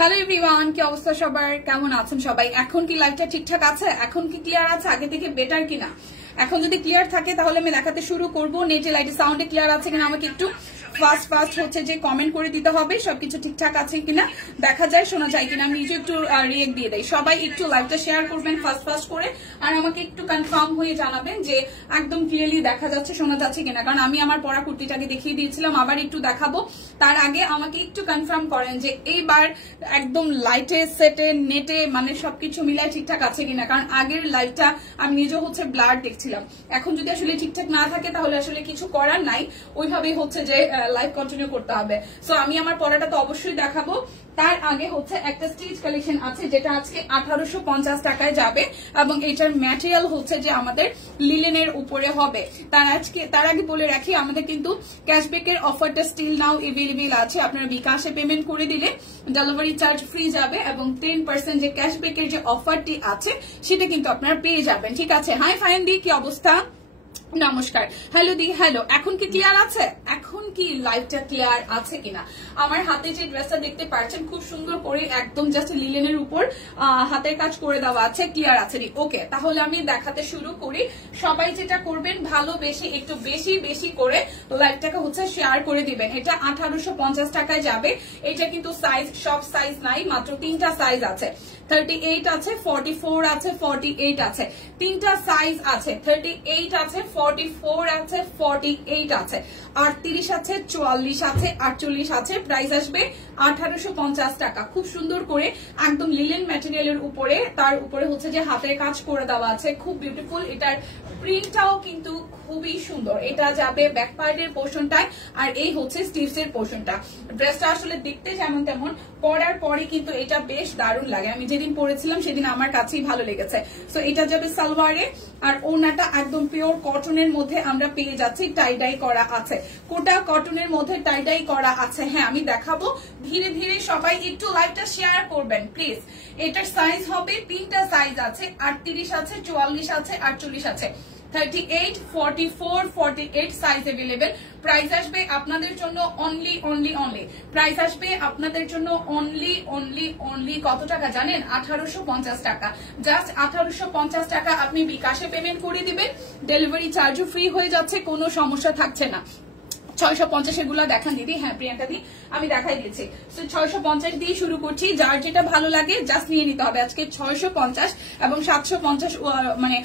Hello everyone, কি অবস্থা সবার? কেমন আছেন সবাই? এখন কি লাইভটা ঠিকঠাক আছে? এখন কি ক্লিয়ার আছে? আগে থেকে বেটার কিনা? এখন যদি ক্লিয়ার থাকে তাহলে আমি দেখাতে শুরু করব। নেটে লাইটে সাউন্ডে ক্লিয়ার আছে কিনা আমাকে একটু ফাস্ট হচ্ছে যে কমেন্ট করে দিতে হবে সবকিছু ঠিকঠাক আছে কিনা, দেখা যায় শোনা যায় কিনা। আমি নিজে একটু রিয়েক্ট দিয়ে দেই। সবাই একটু লাইভটা শেয়ার করবেন ফাস্ট করে, আর আমাকে একটু কনফার্ম হয়ে জানাবেন যে একদম ক্লিয়ারলি দেখা যাচ্ছে শোনা যাচ্ছে কিনা। কারণ আমি আমার পড়া কুর্তিটাকে দেখিয়ে দিয়েছিলাম, আবার একটু দেখাবো। তার আগে আমাকে একটু কনফার্ম করেন যে এইবার একদম লাইটে সেটে নেটে মানে সবকিছু মিলায় ঠিকঠাক আছে কিনা। কারণ আগের লাইভটা আমি নিজে হচ্ছে ব্লার দেখছিলাম। এখন যদি আসলে ঠিকঠাক না থাকে তাহলে আসলে কিছু করার নাই, ওইভাবেই হচ্ছে যে লাইভ কন্টিনিউ করতে হবে। সো আমি আমার পড়াটা তো অবশ্যই দেখাবো। তার আগে হচ্ছে একটা স্টিচ কালেকশন আছে যেটা আজকে 1850 টাকায় যাবে, এবং এটার ম্যাটেরিয়াল হচ্ছে যে আমাদের লিলেনের উপরে হবে। তার আগে বলে রাখি, আমাদের কিন্তু ক্যাশব্যাকের অফারটা স্টিল নাও এভেলেবেল আছে। আপনারা বিকাশে পেমেন্ট করে দিলে ডেলিভারি চার্জ ফ্রি যাবে, এবং 10% যে ক্যাশব্যাকের যে অফারটি আছে সেটা কিন্তু আপনারা পেয়ে যাবেন। ঠিক আছে? হাই ফাইন দি, কি অবস্থা? নমস্কার। হ্যালো দি, হ্যালো। এখন কি ক্লিয়ার আছে? এখন কি লাইভটা ক্লিয়ার আছে কিনা? আমার হাতে যে ড্রেসটা দেখতে পাচ্ছেন খুব সুন্দর করে একদম জাস্ট লিলেনের উপর হাতের কাজ করে দেওয়া আছে, ক্লিয়ার আছে দি? ওকে, তাহলে আমি দেখাতে শুরু করি। সবাই যেটা করবেন, ভালোবেসে একটু বেশি করে লাইভটাকে হচ্ছে শেয়ার করে দিবেন। এটা 1850 টাকায় যাবে। এটা কিন্তু সাইজ সব সাইজ নাই, মাত্র 3টা সাইজ আছে। 38 আছে, 44 আছে, 48 আছে। 3টা সাইজ আছে, 38 আছে, 44 আছে, 48 আছে, 38 আছে, 44 আছে, 48 আছে। প্রাইস আসবে 1850 টাকা। খুব সুন্দর করে একদম লিলেন ম্যাটেরিয়ালের উপরে, তার উপরে হচ্ছে যে হাতের কাজ করে দেওয়া আছে, খুব বিউটিফুল। এটার প্রিন্টটাও কিন্তু খুবই সুন্দর। এটা যাবে ব্যাক পার্টের পোর্শনটায়, আর এই হচ্ছে স্লিভস এর পোর্শনটা। ড্রেসটা আসলে দেখতে যেমন তেমন, পরার পরে কিন্তু এটা বেশ দারুণ লাগে। আমি যেদিন পরেছিলাম সেদিন আমার কাছেই ভালো লেগেছে। সো এটা যাবে সালোয়ারে, আর ওনাটা একদম পিওর কটনের মধ্যে আমরা পেয়ে যাচ্ছি, টাই ডাই করা আছে। কোটা কটনের মধ্যে টাই ডাই করা আছে। হ্যাঁ, আমি দেখাবো ধীরে ধীরে। সবাই একটু লাইভটা শেয়ার করবেন প্লিজ। এটার সাইজ হবে 3টা সাইজ আছে, 38 আছে, 44 আছে, 48 আছে। 38, 44, 48 সাইজ अवेलेबल। প্রাইস আসবে আপনাদের জন্য অনলি প্রাইস আসবে আপনাদের জন্য অনলি কত টাকা জানেন? 1850 টাকা। জাস্ট 1850 টাকা আপনি বিকাশে পেমেন্ট করে দিবেন, ডেলিভারি চার্জও ফ্রি হয়ে যাচ্ছে, কোনো সমস্যা থাকছে না। 650 এগুলো দেখান দিদি। হ্যাঁ প্রিয়াঙ্কা দি, আমি দেখাই দিচ্ছি। 650 দিয়ে শুরু করছি। যার যেটা ভালো লাগে জাস্ট নিয়ে নিতে হবে। আজকে 650 এবং 750 মানে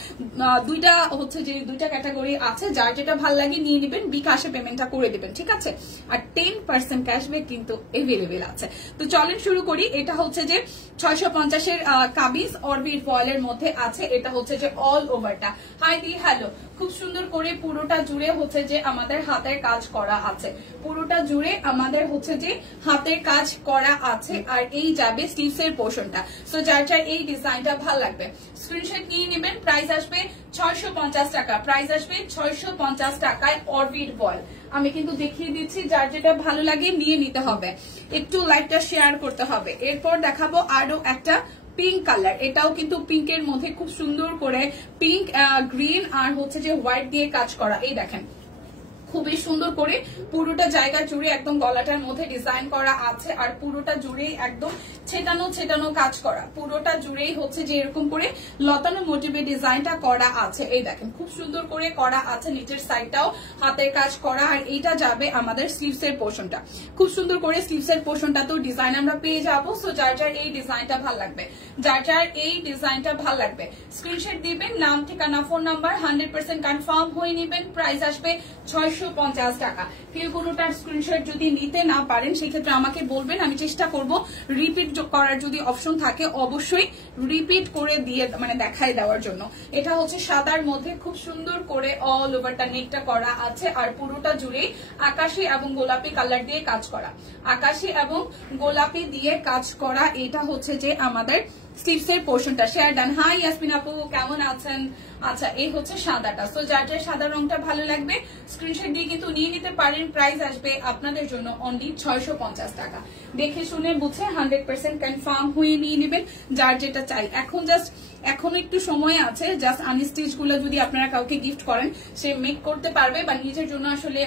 দুইটা হচ্ছে যে দুইটা ক্যাটাগরি আছে। যার যেটা ভালো লাগে নিয়ে নেবেন, বিকাশে পেমেন্টটা করে দিবেন। ঠিক আছে? আর 10% ক্যাশব্যাক কিন্তু এভেলেবেল আছে। তো চলেন শুরু করি। এটা হচ্ছে যে 650 এর কাবিজ অরবিট ফয়েলের মধ্যে আছে। এটা হচ্ছে যে অল ওভারটা। হাই দি, হ্যালো। খুব সুন্দর করে পুরোটা জুড়ে হচ্ছে যে আমাদের হাতের কাজ করা আছে। পুরোটা জুড়ে আমাদের হচ্ছে যে হাতের কাজ করা আছে, আর এই যাবে স্লিভস এর পোর্শনটা। সো যার এই ডিজাইনটা ভালো লাগবে স্ক্রিনশট নিয়ে নেবেন। প্রাইস আসবে 650 টাকা। প্রাইস আসবে 650 টাকায় অরবিট ফয়েল। আমি কিন্তু দেখিয়ে দিচ্ছি, যার যেটা ভালো লাগে নিয়ে নিতে হবে। একটু লাইভটা শেয়ার করতে হবে। এরপর দেখাবো আরো একটা পিঙ্ক কালার। এটাও কিন্তু পিঙ্কের মধ্যে খুব সুন্দর করে পিঙ্ক, গ্রিন আর হচ্ছে যে হোয়াইট দিয়ে কাজ করা। এই দেখেন খুবই সুন্দর করে পুরোটা জায়গা জুড়ে একদম গলাটার মধ্যে ডিজাইন করা আছে, আর পুরোটা জুড়েই একদম ছেটানো কাজ করা। পুরোটা জুড়েই হচ্ছে যে এরকম করে লতানো মোটিভে ডিজাইনটা করা আছে। এই দেখেন খুব সুন্দর করে করা আছে। নিচের সাইডটাও হাতের কাজ করা, আর এইটা যাবে আমাদের স্লিভস এর পোর্শনটা। খুব সুন্দর করে স্লিভস এর পোর্শনটা তো ডিজাইন আমরা পেয়ে যাবো। সো যার এই ডিজাইনটা ভালো লাগবে, যার এই ডিজাইনটা ভালো লাগবে স্ক্রিনশট দিবেন, নাম ঠিকানা ফোন নাম্বার 100% কনফার্ম হয়ে নেবেন। প্রাইস আসবে 650 টাকা। কেউ কোনোটার স্ক্রিনশট যদি নিতে না পারেন সেক্ষেত্রে আমাকে বলবেন, আমি চেষ্টা করব রিপিট করার যদি অপশন থাকে অবশ্যই রিপিট করে দিয়ে মানে দেখায় দেওয়ার জন্য। এটা হচ্ছে সাদার মধ্যে খুব সুন্দর করে অল ওভারটা নেকটা করা আছে, আর পুরোটা জুড়ে আকাশী এবং গোলাপি কালার দিয়ে কাজ করা। আকাশী এবং গোলাপি দিয়ে কাজ করা। এটা হচ্ছে যে আমাদের স্লিভস এর পোর্শনটা। Share done. হাই ইয়াসমিন আপু, কেমন আছেন? আচ্ছা, এই হচ্ছে সাদাটা। সো যার সাদা রংটা ভালো লাগবে স্ক্রিনশট দিয়ে কিন্তু নিয়ে নিতে পারেন। প্রাইস আসবে আপনাদের জন্য অনলি 650 টাকা। দেখে শুনে বুঝে 100% কনফার্ম হয়ে নিয়ে নেবেন যার যেটা চাই। এখন একটু সময় আছে। জাস্ট আনস্টিচ গুলো যদি আপনারা কাউকে গিফট করেন, সে মেক করতে পারবে বা নিজের জন্য আসলে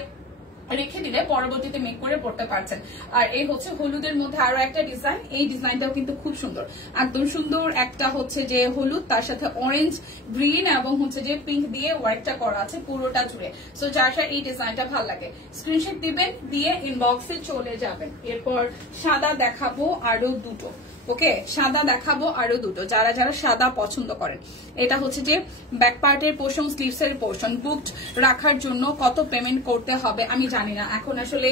রেখে দিলে পরবর্তীতে মেক করে পড়তে পারছেন। আর এই হচ্ছে হলুদের মধ্যে আরো একটা ডিজাইন, এই ডিজাইনটাও কিন্তু খুব সুন্দর, একদম সুন্দর। একটা হচ্ছে যে হলুদ, তার সাথে অরেঞ্জ, গ্রিন এবং হচ্ছে যে পিঙ্ক দিয়ে ওয়ার্কটা করা আছে পুরোটা জুড়ে। সো যার এই ডিজাইনটা ভালো লাগে স্ক্রিনশট দিবেন, দিয়ে ইনবক্সে চলে যাবেন। এরপর সাদা দেখাবো আরো দুটো, ওকে সাদা দেখাবো আরো দুটো, যারা যারা সাদা পছন্দ করেন। এটা হচ্ছে যে ব্যাক পার্টের পোর্শন, স্লিভস এর পোর্শন। বুকড রাখার জন্য কত পেমেন্ট করতে হবে আমি জানি না, এখন আসলে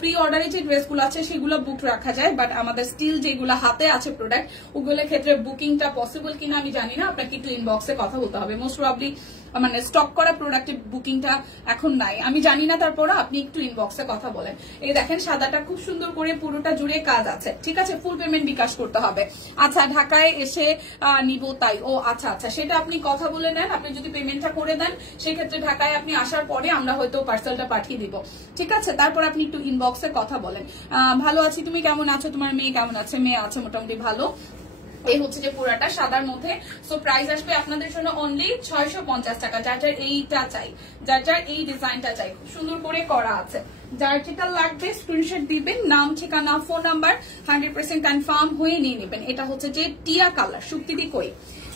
প্রি অর্ডারে যে ড্রেসগুলো আছে সেগুলো বুক রাখা যায়, বাট আমাদের স্টিল যেগুলো হাতে আছে প্রোডাক্ট ওগুলোর ক্ষেত্রে বুকিংটা পসিবল কিনা আমি জানি না, আপনাকে একটু ইনবক্সে কথা বলতে হবে। মোস্ট প্রবাবলি মানে স্টক করা প্রোডাক্টের বুকিংটা এখন নাই, আমি জানি না, তারপরে আপনি একটু ইনবক্সে কথা বলেন। এই দেখেন সাদাটা খুব সুন্দর করে পুরোটা জুড়ে কাজ আছে, ঠিক আছে, ফুল পেমেন্ট বিকাশ করতে হবে। আচ্ছা ঢাকায় এসে নিব তাই, ও আচ্ছা আচ্ছা, সেটা আপনি কথা বলে নেন, আপনি যদি পেমেন্টটা করে দেন সেক্ষেত্রে ঢাকায় আপনি আসার পরে আমরা হয়তো পার্সেলটা পাঠিয়ে দিব, ঠিক আছে। তারপর আপনি একটু ইনবক্সে কথা বলেন। ভালো আছি, তুমি কেমন আছো, তোমার মেয়ে কেমন আছে? মেয়ে আছে মোটামুটি ভালো। এই হচ্ছে যে পুরাটা সাদার মধ্যে। সো প্রাইস আসবে আপনাদের জন্য অনলি 650 টাকা। যার যার এইটা চাই, যার যার এই ডিজাইনটা চাই, খুব সুন্দর করে করা আছে, যার যেটা লাগবে স্ক্রিনশট দিবেন, নাম ঠিকানা ফোন নাম্বার 100% কনফার্ম হয়ে নিয়ে নেবেন। এটা হচ্ছে যে টিয়া কালার, শুক্তিদি কই,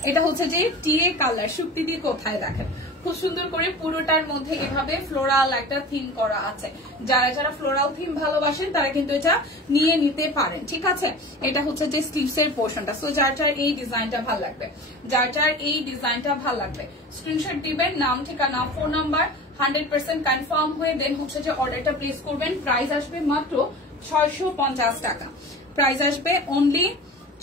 এটা হচ্ছে যে টিএ কালার, শুক্তিদি কোথায় দেখেন, খুব সুন্দর করে পুরোটার মধ্যে এভাবে ফ্লোরাল একটা থিম করা আছে। যারা যারা ফ্লোরাল থিম ভালোবাসেন তারা কিন্তু এটা নিয়ে নিতে পারেন, ঠিক আছে। এটা হচ্ছে যে স্লিভস এর পোর্শনটা। সো যার যার এই ডিজাইনটা ভালো লাগবে, যার যার এই ডিজাইনটা ভালো লাগবে স্ক্রিনশট দিবেন, নাম ঠিকানা ফোন নাম্বার 100% কনফার্ম হয়ে দেন হচ্ছে যে অর্ডারটা প্লেস করবেন। প্রাইস আসবে মাত্র 650 টাকা, প্রাইস আসবে অনলি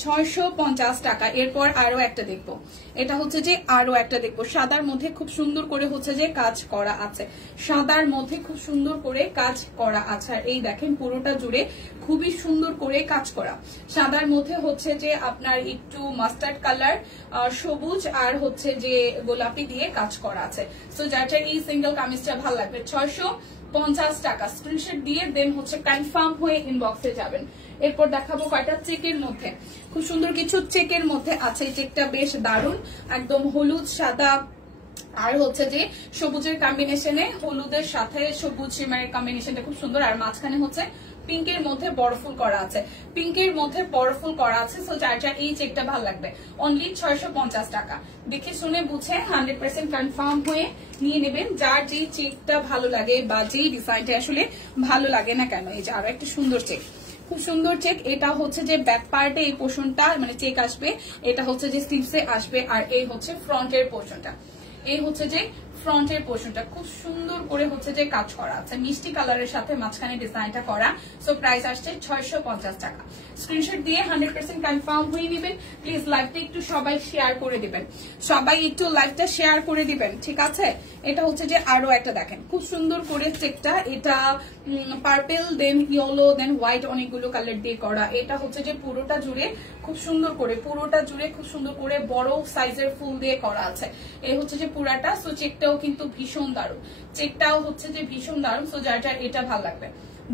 650 টাকা। এরপর আরো একটা দেখবো, এটা হচ্ছে যে আরো একটা দেখবো সাদার মধ্যে খুব সুন্দর করে হচ্ছে যে কাজ করা আছে, সাদার মধ্যে খুব সুন্দর করে কাজ করা আছে। আর এই দেখেন পুরোটা জুড়ে খুবই সুন্দর করে কাজ করা, সাদার মধ্যে হচ্ছে যে আপনার একটু মাস্টার্ড কালার, সবুজ আর হচ্ছে যে গোলাপি দিয়ে কাজ করা আছে। সো যার এই সিঙ্গেল কামিজটা ভালো লাগবে 650 টাকা। স্ক্রিনশট দিয়ে দেন হচ্ছে কনফার্ম হয়ে ইনবক্সে যাবেন। এরপর দেখাবো কয়টা চেকের মধ্যে, খুব সুন্দর কিছু চেকের মধ্যে আছে। এই চেকটা বেশ দারুণ, একদম হলুদ সাদা আর হচ্ছে যে সবুজের কম্বিনেশনে, হলুদের সাথে সবুজ শিমারের কম্বিনেশনটা খুব সুন্দর। আর মাঝখানে হচ্ছে পিঙ্কের মধ্যে বড়ফুল করা আছে, পিঙ্কের মধ্যে বড়ফুল করা আছে। সো যার যার এই চেকটা ভালো লাগবে অনলি 650 টাকা। দেখে শুনে বুঝে 100% কনফার্ম হয়ে নিয়ে নেবেন, যার যে চেকটা ভালো লাগে বা যে ডিজাইনটা আসলে ভালো লাগে না কেন। এই যে আরো একটা সুন্দর চেক, খুব সুন্দর চেক। এটা হচ্ছে যে ব্যাক পার্টে এই পোর্শনটা মানে চেক আসবে, এটা হচ্ছে যে স্লিভসে আসবে, আর এই হচ্ছে ফ্রন্টের পোর্শনটা, এই হচ্ছে যে ফ্রন্টের পোর্শনটা খুব সুন্দর করে হচ্ছে যে কাজ করা আছে, মিষ্টি কালারের সাথে মাঝখানে ডিজাইনটা করা। সো প্রাইস আসছে 650 টাকা। স্ক্রিনশট দিয়ে 100% কনফার্ম হয়ে নেবেন। প্লিজ লাইভটা একটু সবাই শেয়ার করে দিবেন, সবাই একটু লাইভটা শেয়ার করে দিবেন, ঠিক আছে। এটা হচ্ছে যে আরো একটা দেখেন খুব সুন্দর করে চেকটা, এটা পার্পেল দেন ইয়েলো দেন হোয়াইট অনেকগুলো কালার দিয়ে করা। এটা হচ্ছে যে পুরোটা জুড়ে খুব সুন্দর করে, পুরোটা জুড়ে খুব সুন্দর করে বড় সাইজের ফুল দিয়ে করা আছে। এই হচ্ছে যে পুরাটা। সো চেকটাও কিন্তু ভীষণ দারুণ, চেকটাও হচ্ছে যে ভীষণ দারুণ। সো যার যার এটা ভালো লাগবে,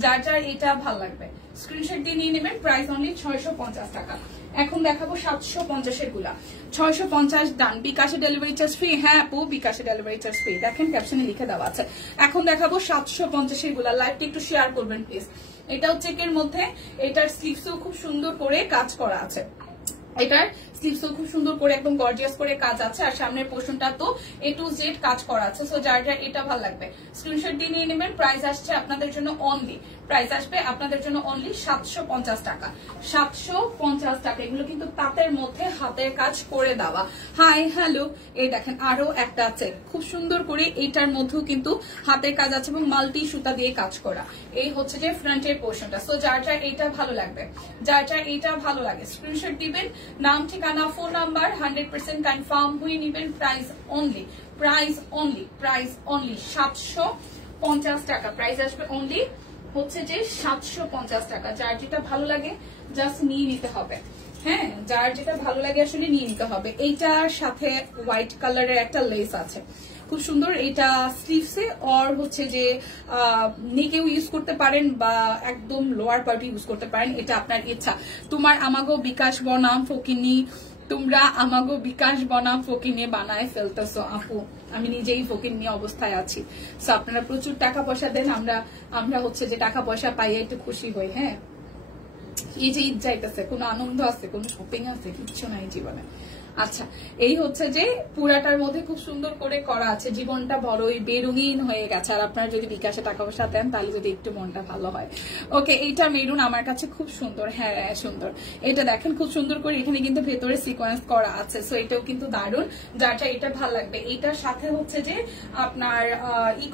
যার যার এটা ভালো লাগবে স্ক্রিনশট দিয়ে নিয়ে নেবেন। প্রাইস অনলি 650 টাকা। এখন দেখাবো 750 এর গুলা। 650 ডান, বিকাশে ডেলিভারি চার্জ ফ্রি। হ্যাঁ আপু বিকাশে ডেলিভারি চার্জ ফ্রি, দেখেন ক্যাপশনে লিখে দেওয়া আছে। এখন দেখাবো 750 এর গুলা, লাইভটা একটু শেয়ার করবেন প্লিজ। এটাও চেকের মধ্যে, এটার স্লিভসও খুব সুন্দর করে কাজ করা আছে, এটার স্লিভসও খুব সুন্দর করে একদম গর্জিয়াস করে কাজ আছে, আর সামনের পোর্শনটা তো A to Z কাজ করা আছে। সো যার যার এটা ভালো লাগবে স্ক্রিনশট দিয়ে নিয়ে নেবেন। প্রাইস আসছে আপনাদের জন্য অনলি, প্রাইস আসবে আপনাদের জন্য অনলি 750 টাকা, 750 টাকা। এগুলো কিন্তু তাঁতের মধ্যে হাতের কাজ করে দেওয়া। হাই হ্যালো, এই দেখেন আরো একটা আছে খুব সুন্দর করে, এইটার মধ্যেও কিন্তু হাতের কাজ আছে এবং মাল্টি সুতা দিয়ে কাজ করা। এই হচ্ছে যে ফ্রন্টের পোর্শনটা। সো যার যার এটা ভালো লাগবে, যার যার এটা ভালো লাগে স্ক্রিনশট দিবেন, নাম ঠিকানা ফোন নাম্বার 100% কনফার্ম হয়ে নেবেন। Price only, price only, price only 750 টাকা। প্রাইস আসবে অনলি হচ্ছে যে 750 টাকা। যার যেটা ভালো লাগে জাস্ট নিয়ে নিতে হবে, হ্যাঁ যার যেটা ভালো লাগে আসলে নিয়ে নিতে হবে। এইটার সাথে হোয়াইট কালারের একটা লেস আছে খুব সুন্দর, এটা স্লিভসে আর হচ্ছে যে নেকেও ইউজ করতে পারেন বা একদম লোয়ার পার্টি ইউজ করতে পারেন, এটা আপনার ইচ্ছা। তোমার আমাগো বিকাশ বনাম ফকিনি তোমরা আমাগো বিকাশ বনাম ফকিনে বানায় ফেলতেছো আপু, আমি নিজেই ফকির নিয়ে অবস্থায় আছি। সো আপনারা প্রচুর টাকা পয়সা দেন, আমরা হচ্ছে যে টাকা পয়সা পাই একটু খুশি হই। হ্যাঁ, এই যে ঈদ যাইতেছে, কোনো আনন্দ আছে, কোনো শপিং আছে, কিচ্ছু নাই জীবনে। আচ্ছা, এই হচ্ছে যে পুরাটার মধ্যে খুব সুন্দর করে করা আছে, জীবনটা বড়ই বেরঙিন হয়ে গেছে। আর আপনারা যদি বিকাশে টাকা পয়সা দেন তাহলে যদি একটু মনটা ভালো হয়। ওকে, এইটা মেরুন আমার কাছে খুব সুন্দর। হ্যাঁ সুন্দর, এটা দেখেন খুব সুন্দর করে এখানে কিন্তু ভেতরে সিকোয়েন্স করা আছে। সো এটাও কিন্তু দারুণ, যারটা এটা ভালো লাগবে। এইটার সাথে হচ্ছে যে আপনার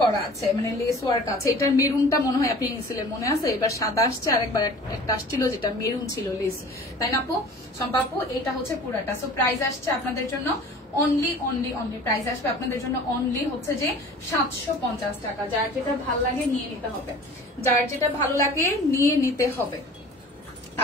করা আছে, মানে লেস ওয়ার্ক আছে। এটার মেরুনটা মনে হয় আপনি নিয়েছিলেন, মনে আছে? এবার সাদা আসছে, আরেকবার একটা আসছিল যেটা মেরুন ছিল লেস, তাই না আপু? সম্পাপু এটা হচ্ছে পুরাটা। সো প্রাইস আসছে আপনাদের জন্য অনলি প্রাইস আসবে আপনাদের জন্য অনলি হচ্ছে যে 750 টাকা। যার যেটা ভালো লাগে নিয়ে নিতে হবে, যার যেটা ভালো লাগে নিয়ে নিতে হবে।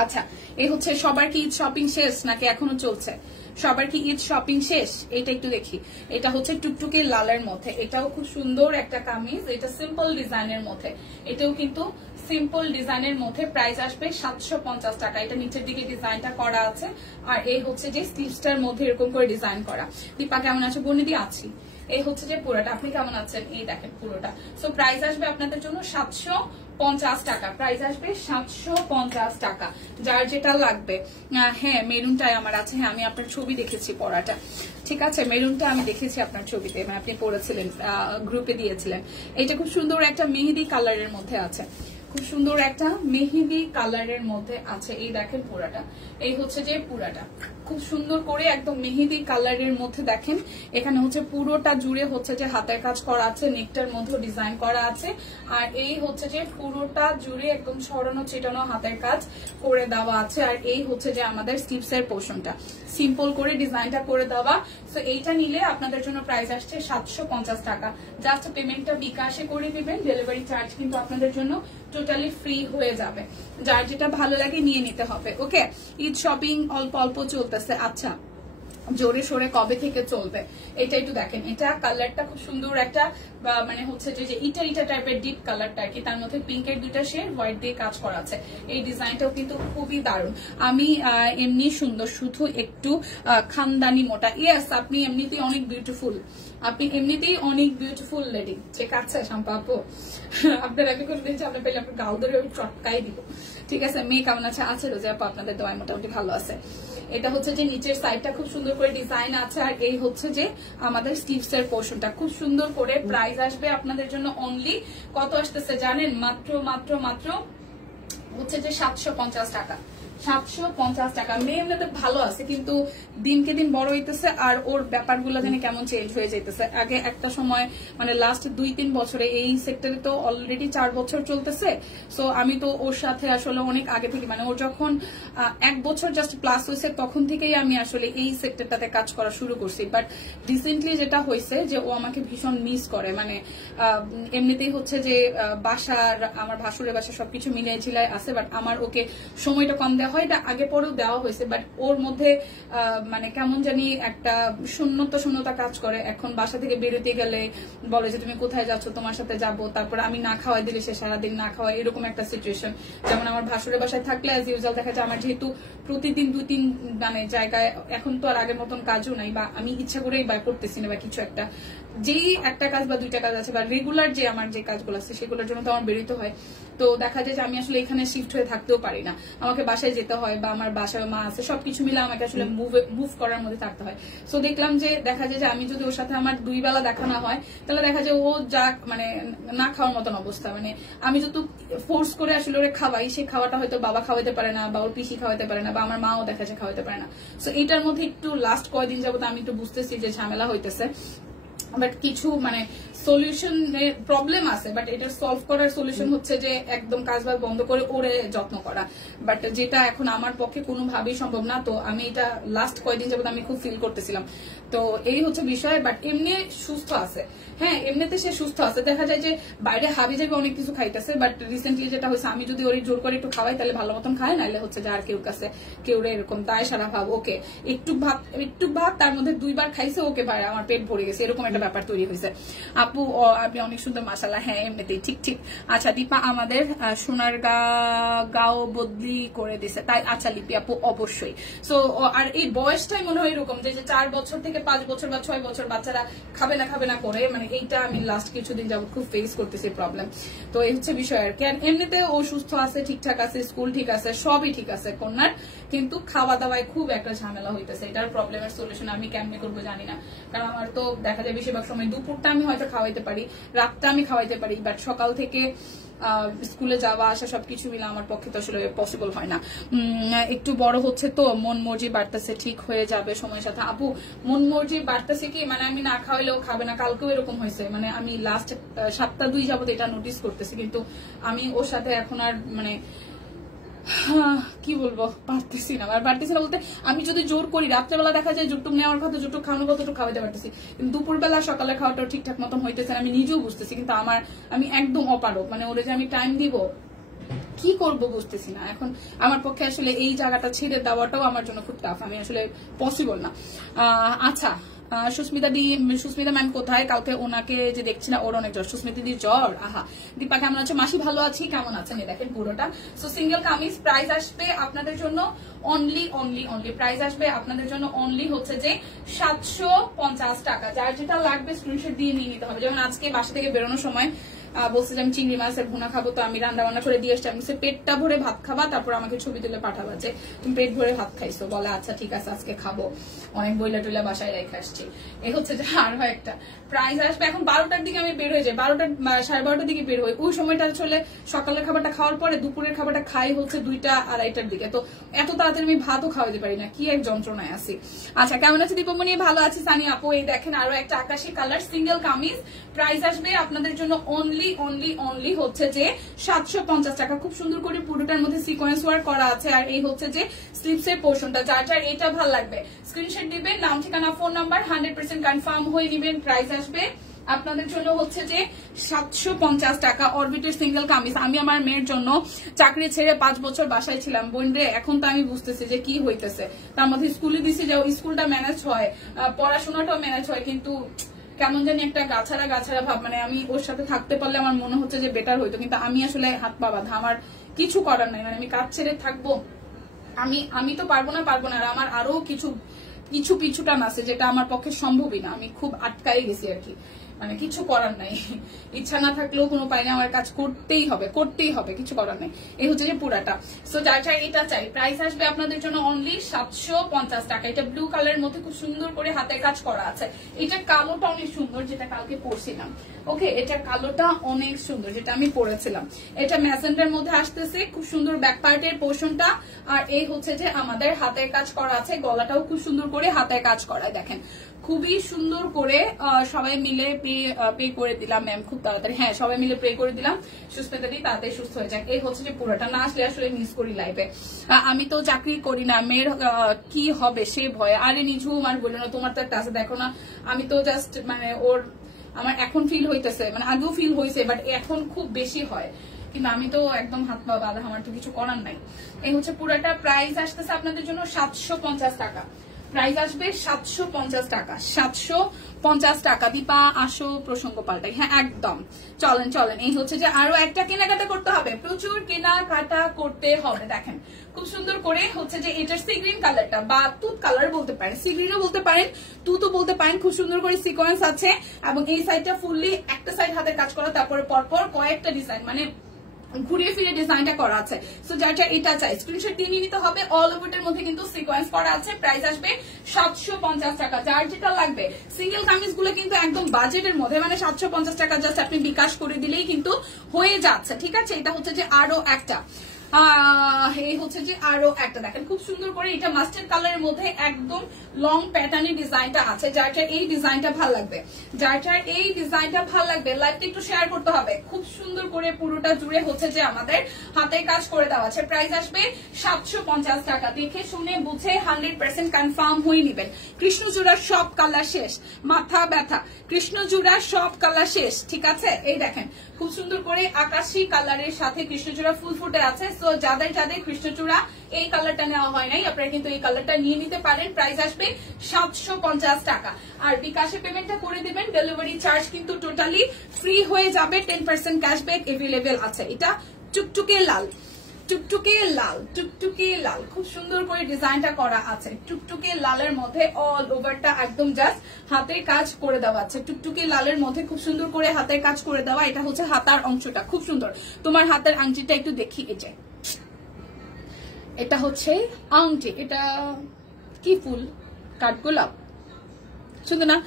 আচ্ছা, এই হচ্ছে সবার কি ঈদ শপিং শেষ নাকি এখনো চলছে? সবার কি ঈদ শপিং শেষ? এটা একটু দেখি। এটা হচ্ছে টুকটুকে লালের মধ্যে, এটাও খুব সুন্দর একটা কামিজ। এটা সিম্পল ডিজাইনের মধ্যে, এটাও কিন্তু সিম্পল ডিজাইনের মধ্যে। প্রাইস আসবে 750 টাকা। এটা নিচের দিকে ডিজাইনটা করা আছে, আর এই হচ্ছে যে স্লিভসটার মধ্যে এরকম করে ডিজাইন করা। দীপা কেমন আছো? বনিদি আছি। এই হচ্ছে যে পুরোটা, আপনি কেমন আছেন? এই দেখেন পুরোটা। সো প্রাইস আসবে আপনাদের জন্য 750 টাকা। প্রাইস আসবে 750 টাকা, যার যেটা লাগবে। হ্যাঁ, মেরুনটাই আমার আছে। হ্যাঁ, আমি আপনার ছবি দেখেছি পরাটা, ঠিক আছে? মেরুনটা আমি দেখেছি আপনার ছবিতে, মানে আপনি পরেছিলেন, গ্রুপে দিয়েছিলেন। এটা খুব সুন্দর একটা মেহেদি কালারের মধ্যে আছে, খুব সুন্দর একটা মেহেদি কালারের মধ্যে আছে। এই দেখেন পুরাটা, এই হচ্ছে যে পুরাটা খুব সুন্দর করে একদম মেহেদি কালারের মধ্যে। দেখেন এখানে হচ্ছে পুরোটা জুড়ে হচ্ছে যে হাতের কাজ করা আছে, নেকটার মধ্যে ডিজাইন করা আছে। আর এই হচ্ছে যে পুরোটা জুড়ে একদম ছড়ানো ছিটানো হাতের কাজ করে দেওয়া আছে। আর এই হচ্ছে যে আমাদের স্লিভস এর পোর্শনটা সিম্পল করে ডিজাইনটা করে দেওয়া। তো এইটা নিলে আপনাদের জন্য প্রাইস আসছে 750 টাকা। জাস্ট পেমেন্টটা বিকাশে করে দিবেন, ডেলিভারি চার্জ কিন্তু আপনাদের জন্য টোটালি ফ্রি হয়ে যাবে। যার যেটা ভালো লাগে নিয়ে নিতে হবে। ওকে, ঈদ শপিং অল্প অল্প চলতেছে। আচ্ছা, জোরে সোরে কবে থেকে চলবে এটা একটু দেখেন। এটা কালারটা খুব সুন্দর একটা, মানে হচ্ছে যে ইটা টাইপের ডিপ কালারটা আর কি, তার মধ্যে পিঙ্কের দুটা শেড হোয়াইট দিয়ে কাজ করা আছে। এই ডিজাইনটাও কিন্তু খুবই দারুণ। আমি এমনি সুন্দর, শুধু একটু খানদানি মোটা। ইয়েস, আপনি এমনিতেই অনেক বিউটিফুল, আপনি এমনিতেই অনেক বিউটিফুল লেডি, ঠিক আছে শম্পা আপু? আপনার আমি করে দিচ্ছি, আপনার পেলে আপনার গাল ধরে চটকাই দিব, ঠিক আছে? মেয়ে কেমন আছে? আছে রোজা আপু, আপনাদের দোয়ায় মোটামুটি ভালো আছে। এটা হচ্ছে যে নিচের সাইডটা খুব সুন্দর করে ডিজাইন আছে, আর এই হচ্ছে যে আমাদের স্লিভস এর পোর্শনটা খুব সুন্দর করে। প্রাইস আসবে আপনাদের জন্য অনলি কত আসতেছে জানেন? মাত্র মাত্র মাত্র হচ্ছে যে 750 টাকা। 750 টাকা। মেয়ে এমনিতে ভালো আছে, কিন্তু দিনকে দিন বড় হইতেছে, আর ওর ব্যাপারগুলো জানি কেমন চেঞ্জ হয়ে যাইতেছে। আগে একটা সময়, মানে লাস্ট 2-3 বছরে, এই সেক্টরে তো অলরেডি 4 বছর চলতেছে। সো আমি তো ওর সাথে আসলে অনেক আগে থেকে, মানে ওর যখন 1 বছর জাস্ট প্লাস হয়েছে তখন থেকেই আমি আসলে এই সেক্টরটাতে কাজ করা শুরু করছি। বাট রিসেন্টলি যেটা হয়েছে যে ও আমাকে ভীষণ মিস করে, মানে এমনিতেই হচ্ছে যে বাসার, আমার ভাসুরের বাসা সবকিছু মিলিয়ে ঝিলায় আছে, বাট আমার ওকে সময়টা কম দেওয়া হয়। এটা আগে পরেও দেওয়া হয়েছে, বাট ওর মধ্যে মানে কেমন জানি একটা শূন্যতা কাজ করে। এখন বাসা থেকে বেরোতে গেলে বলে যে তুমি কোথায় যাচ্ছ, তোমার সাথে যাবো, তারপর আমি না খাওয়াই দিলে সে সারাদিন না খাওয়াই, এরকম একটা সিচুয়েশন। যেমন আমার ভাসুরের বাসায় থাকলে অ্যাজ ইউজুয়াল দেখা যায় আমার যেহেতু প্রতিদিন 2-3 মানে জায়গায়, এখন তো আর আগের মতন কাজও নাই, বা আমি ইচ্ছা করেই বা করতেছি না, বা কিছু একটা, যেই একটা কাজ বা 2টা কাজ আছে, বা রেগুলার যে আমার যে কাজগুলো আছে সেগুলোর জন্য তো আমার বেরোতে হয়। তো দেখা যায় যে আমি আসলে এখানে শিফট হয়ে থাকতেও পারি না, আমাকে বাসায় যেতে হয়, বা আমার বাসায় মা আছে, সবকিছু মিলে আমাকে আসলে মুভ করার মধ্যে থাকতে হয়। সো দেখলাম যে দেখা যায় যে আমি যদি ওর সাথে আমার 2 বেলা দেখা না হয়, তাহলে দেখা যায় ও যা মানে না খাওয়ার মতন অবস্থা। মানে আমি যত ফোর্স করে আসলে ওরে খাওয়াই, সেই খাওয়াটা হয়তো বাবা খাওয়াতে পারে না, বা ওর পিসি খাওয়াতে পারে না, বা আমার মাও দেখা যায় খাওয়াতে পারে না। সো এটার মধ্যে একটু লাস্ট কয়েকদিন যাবত আমি একটু বুঝতেছি যে ঝামেলা হইতেছে। বাট কিছু মানে সলিউশন প্রবলেম আছে, বাট এটা সলভ করার সলিউশন হচ্ছে যে একদম কাজবাজ বন্ধ করে ওরে যত্ন করা। বাট যেটা এখন আমার পক্ষে কোনোভাবেই সম্ভব না। তো আমি এটা লাস্ট কয়েকদিন যাবত আমি খুব ফিল করতেছিলাম। তো এই হচ্ছে বিষয়। বাট এমনি সুস্থ আছে, হ্যাঁ এমনিতে সে সুস্থ আছে। দেখা যায় যে বাইরে হাবি যাবে অনেক কিছু খাইতেছে, বাট রিসেন্টলি যেটা হয়েছে, আমি যদি ওর জোর করে একটু খাওয়াই তাহলে ভালো মতন খায়, নাইলে হচ্ছে যে আর কেউ কাছে কেউ এরকম দায় সারা ভাব, ওকে একটু ভাত তার মধ্যে 2 বার খাইছে, ওকে ভাই আমার পেট ভরে গেছে, এরকম একটা ব্যাপার তৈরি হয়েছে। আপু আপু আপনি অনেক সুন্দর মাশাআল্লাহ। হ্যাঁ এমনিতেই ঠিক ঠিক। আচ্ছা দীপা আমাদের সোনার গাও বদলি করে দিছে তাই? আচ্ছা লিপি আপু অবশ্যই। সো আর এই বয়সটাই মনে হয় এরকম যে 4 বছর থেকে 5 বছর বা 6 বছর বাচ্চারা খাবে না করে, মানে এইটা আমি লাস্ট কিছুদিন যাবত খুব ফেস করতেছি প্রবলেম। তো এই হচ্ছে বিষয় আর কি। আর এমনিতে ও সুস্থ আছে, ঠিকঠাক আছে, স্কুল ঠিক আছে, সবই ঠিক আছে কন্যার, কিন্তু খাওয়া দাওয়ায় খুব একটা ঝামেলা হইতেছে। এটার প্রবলেমের সলিউশন আমি কেমনে করবো জানি না, কারণ আমার তো দেখা যায় বেশিরভাগ সময় দুপুরটা আমি হয়তো খাওয়াইতে পারি, রাতটা আমি খাওয়াইতে পারি, বাট সকাল থেকে স্কুলে যাওয়া আসা সবকিছু মিলে আমার পক্ষে তো আসলে পসিবল হয় না। একটু বড় হচ্ছে তো মন মর্জি বাড়তেছে, ঠিক হয়ে যাবে সময়ের সাথে। আপু মন মর্জি বাড়তেছে কি, মানে আমি না খাওয়াইলেও খাবে না, কালকেও এরকম হয়েছে, মানে আমি লাস্ট সপ্তাহ 2 যাবত এটা নোটিস করতেছি, কিন্তু আমি ওর সাথে এখন আর মানে কি বলবো পারতেছি না। আর পারতেছি না বলতে আমি যদি জোর করি রাত্রেবেলা দেখা যায় যতটুক নেওয়ার কথা, যতটুক খাওয়ানোর কথা ততটুক খাওয়াতে পারতেছি, কিন্তু দুপুরবেলা সকালে খাওয়াটাও ঠিকঠাক মতন হইতেছে না, আমি নিজেও বুঝতেছি, কিন্তু আমি একদম অপারক, মানে ওরে যে আমি টাইম দিব কি করব বুঝতেছি না। এখন আমার পক্ষে আসলে এই জায়গাটা ছেড়ে দেওয়াটাও আমার জন্য খুব টাফ, আমি আসলে পসিবল না। আচ্ছা সুস্মিতা ম্যাম কোথায়? কালকে ওনাকে যে দেখছি না, ওর অনেক জ্বর। সুস্মিতা দিদির জ্বর, আহা। দীপা কেমন আছে? মাসি ভালো আছি, কেমন আছেন? দেখেন পুরোটা। সো সিঙ্গেল কামিজ প্রাইস আসবে আপনাদের জন্য অনলি প্রাইস আসবে আপনাদের জন্য অনলি হচ্ছে যে 750 টাকা। যার যেটা লাগবে স্ক্রিনশট দিয়ে নিয়ে নিতে হবে। যেমন আজকে বাসা থেকে বেরোনোর সময় বলছে যে আমি চিংড়ি মাছের ভুনা খাবো, তো আমি রান্না বান্না করে দিয়ে আসছি। আমি পেটটা ভরে ভাত খাবা, তারপর আমাকে ছবি তুলে পাঠাবা যে তুমি পেট ভরে ভাত খাইছো। বলে আচ্ছা ঠিক আছে আজকে খাবো, অনেক বইলা টইলা বাসায় রেখে আসছি। এই হচ্ছে যে আর হয় একটা প্রাইস আসবে এখন 12টার দিকে আমি বের হয়ে যাই, 12টার দিকে বের হই। ওই সময়টা আসলে সকালের খাবারটা খাওয়ার পরে দুপুরের খাবারটা খাই হচ্ছে 2টা 2:30টার দিকে, তো এত তাড়াতাড়ি আমি ভাতও খাওয়াতে পারি না, কি এক যন্ত্রণায় আছি। আচ্ছা কেমন আছে দীপমণি? ভালো আছি সানি আপু। এই দেখেন আরো একটা আকাশি কালার সিঙ্গেল কামিজ, প্রাইস আসবে আপনাদের জন্য অনলি হচ্ছে যে 750 টাকা। খুব সুন্দর করে পুরোটার মধ্যে সিকোয়েন্স ওয়ার্ক করা আছে, আর এই হচ্ছে যে স্লিপস এর পোর্শনটা। যার এটা ভালো লাগবে স্ক্রিনশট দিবেন, নাম ঠিকানা ফোন নাম্বার 100% কনফার্ম হয়ে নিবেন। প্রাইস আসবে আপনাদের জন্য হচ্ছে যে 750 টাকা। অরবিটের সিঙ্গেল কামিজ। আমি আমার মেয়ের জন্য চাকরি ছেড়ে 5 বছর বাসায় ছিলাম বোন রে, এখন তো আমি বুঝতেছি যে কি হইতেছে। তার মধ্যে স্কুলে দিছি যে স্কুলটা ম্যানেজ হয়, পড়াশোনাটাও ম্যানেজ হয়, কিন্তু কেমন জানি একটা গাছারা ভাব, মানে আমি ওর সাথে থাকতে পারলে আমার মনে হচ্ছে যে বেটার হইতো, কিন্তু আমি আসলে হাত পা বাঁধা, আমার কিছু করার নাই, মানে আমি কাজ ছেড়ে থাকবো, আমি তো পারবো না। আর আমার আরো কিছু পিছুটান আছে যেটা আমার পক্ষে সম্ভবই না, আমি খুব আটকাই গেছি আর কি, মানে কিছু করার নাই, ইচ্ছা না থাকলেও কোনো পাই না, আমার কাজ করতেই হবে, কিছু করার নাই। এই হচ্ছে যে পুরাটা। সো যার চাই এটা চাই। প্রাইস আসবে আপনাদের জন্য অনলি 750 টাকা। এটা ব্লু কালারের মধ্যে খুব সুন্দর করে হাতের কাজ করা আছে। এটা কালোটা অনেক সুন্দর, যেটা কালকে পরছিলাম। ওকে, এটা কালোটা অনেক সুন্দর, যেটা আমি পরেছিলাম। এটা ম্যাজেন্ডার মধ্যে আসতেছে, খুব সুন্দর ব্যাক পার্টের পোর্শনটা, আর এই হচ্ছে যে আমাদের হাতের কাজ করা আছে, গলাটাও খুব সুন্দর করে হাতের কাজ করা। দেখেন খুবই সুন্দর করে সবাই মিলে পে করে দিলাম ম্যাম খুব তাড়াতাড়ি। হ্যাঁ সবাই মিলে পে করে দিলাম, সুস্মিতা দি তাড়াতাড়ি সুস্থ হয়ে যাক। এই হচ্ছে যে পুরোটা। না আসলে আসলে মিস করি লাইফে। আমি তো চাকরি করি না, মেয়ের কি হবে সে ভয়ে। আরে নিঝুম আর বললো না, তোমার তো একটা আছে, দেখো না আমি তো জাস্ট মানে আমার এখন ফিল হইতেছে, মানে আগেও ফিল হয়েছে, বাট এখন খুব বেশি হয়, কিন্তু আমি তো একদম হাত পা বাঁধা, আমার তো কিছু করার নাই। এই হচ্ছে পুরোটা। প্রাইস আসতেছে আপনাদের জন্য 750 টাকা। প্রাইস আসবে 750 টাকা, 750 টাকা। দীপা আসো প্রসঙ্গ পাল্টাই। হ্যাঁ একদম, চলেন। এই হচ্ছে যে আরো একটা কেনাকাটা করতে হবে, প্রচুর কেনাকাটা করতে হবে। দেখেন খুব সুন্দর করে হচ্ছে যে এটার সি গ্রিন কালারটা, বা তুত কালার বলতে পারেন, সি গ্রিনও বলতে পারেন, তুতও বলতে পারেন। খুব সুন্দর করে সিকোয়েন্স আছে, এবং এই সাইডটা ফুললি একটা সাইড হাতের কাজ করা, তারপরে পরপর কয়েকটা ডিজাইন, মানে ঘুরিয়ে ফিরে ডিজাইনটা করা আছে। সো যার এটা চাই স্ক্রিনশট দিয়ে নিতে হবে। অল ওভারটার মধ্যে কিন্তু সিকোয়েন্স করা আছে। প্রাইস আসবে 750 টাকা। যার যেটা লাগবে, সিঙ্গেল কামিজ গুলো কিন্তু একদম বাজেটের মধ্যে, মানে 750 টাকা জাস্ট আপনি বিকাশ করে দিলেই কিন্তু হয়ে যাচ্ছে, ঠিক আছে। এটা হচ্ছে যে আরো একটা, এই হচ্ছে যে আরো একটা। দেখেন খুব সুন্দর করে এটা মাস্টার্ড কালারের মধ্যে একদম লং প্যাটার্নের ডিজাইনটা আছে। যারটা এই ডিজাইনটা ভালো লাগবে, লাইভটা একটু শেয়ার করতে হবে। খুব সুন্দর করে পুরোটা জুড়ে হচ্ছে যে আমাদের হাতের কাজ করে দেওয়া আছে। প্রাইস আসবে 750 টাকা। দেখে শুনে বুঝে 100% কনফার্ম হয়ে নিবেন। কৃষ্ণচূড়ার সব কালার শেষ, মাথা ব্যথা, কৃষ্ণচূড়ার সব কালার শেষ, ঠিক আছে। এই দেখেন খুব সুন্দর করে আকাশী কালারের সাথে কৃষ্ণচূড়া ফুল ফুটে আছে। সো যাদের যাদের কৃষ্ণচূড়া এই কালারটা নেওয়া হয় নাই আপনারা কিন্তু এই কালারটা নিয়ে নিতে পারেন। প্রাইস আসবে 750 টাকা। আর বিকাশে পেমেন্টটা করে দিবেন, ডেলিভারি চার্জ কিন্তু টোটালি ফ্রি হয়ে যাবে। 10% ক্যাশব্যাক এভেলেবেল আছে। এটা টুকটুকে লাল, টুকটুকে লাল, টুকটুকে লাল, খুব সুন্দর করে ডিজাইনটা করা আছে। টুকটুকে লালের মধ্যে অল ওভারটা একদম জাস্ট হাতের কাজ করে দেওয়া আছে। টুকটুকে লালের মধ্যে খুব সুন্দর করে হাতের কাজ করে দেওয়া। এটা হচ্ছে হাতার অংশটা খুব সুন্দর। তোমার হাতের আংটিটা একটু দেখি, এই যে এটা হচ্ছে আংটি। এটা কি ফুল? কাঠগোলাপ, শুধু না।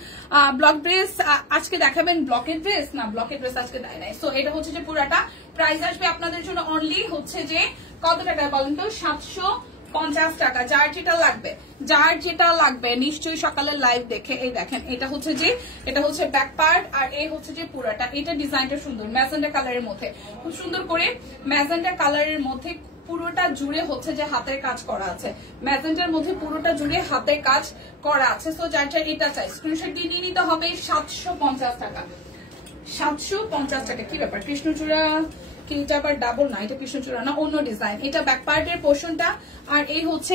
ব্লক ড্রেস আজকে দেখাবেন? ব্লকের ড্রেস না, ব্লকের ড্রেস আজকে দেয় নাই। সো এটা হচ্ছে যে পুরাটা প্রাইস আসবে আপনাদের জন্য অনলি হচ্ছে যে কত টাকা বলেন তো? 750 টাকা। যার যেটা লাগবে, যার যেটা লাগবে নিশ্চয়ই সকালের লাইভ দেখে এই দেখেন, এটা হচ্ছে যে এটা হচ্ছে ব্যাক পার্ট আর এই হচ্ছে যে পুরাটা। এটা ডিজাইনটা সুন্দর, ম্যাজেন্ডা কালারের মধ্যে খুব সুন্দর করে ম্যাজেন্ডা কালারের মধ্যে পুরোটা জুড়ে হচ্ছে যে হাতের কাজ করা আছে। ম্যাজেন্টার মধ্যে পুরোটা জুড়ে হাতের কাজ করা আছে। সো যার যার এটা চাই স্ক্রিনশট দিয়ে নিয়ে নিতে হবে। 750 টাকা, 750 টাকা। কি ব্যাপার? কৃষ্ণচূড়া কি এটা আবার ডাবল না? এটা কৃষ্ণচূড়া না, অন্য ডিজাইন। এটা ব্যাক পার্টের পোর্শনটা। আর এই হচ্ছে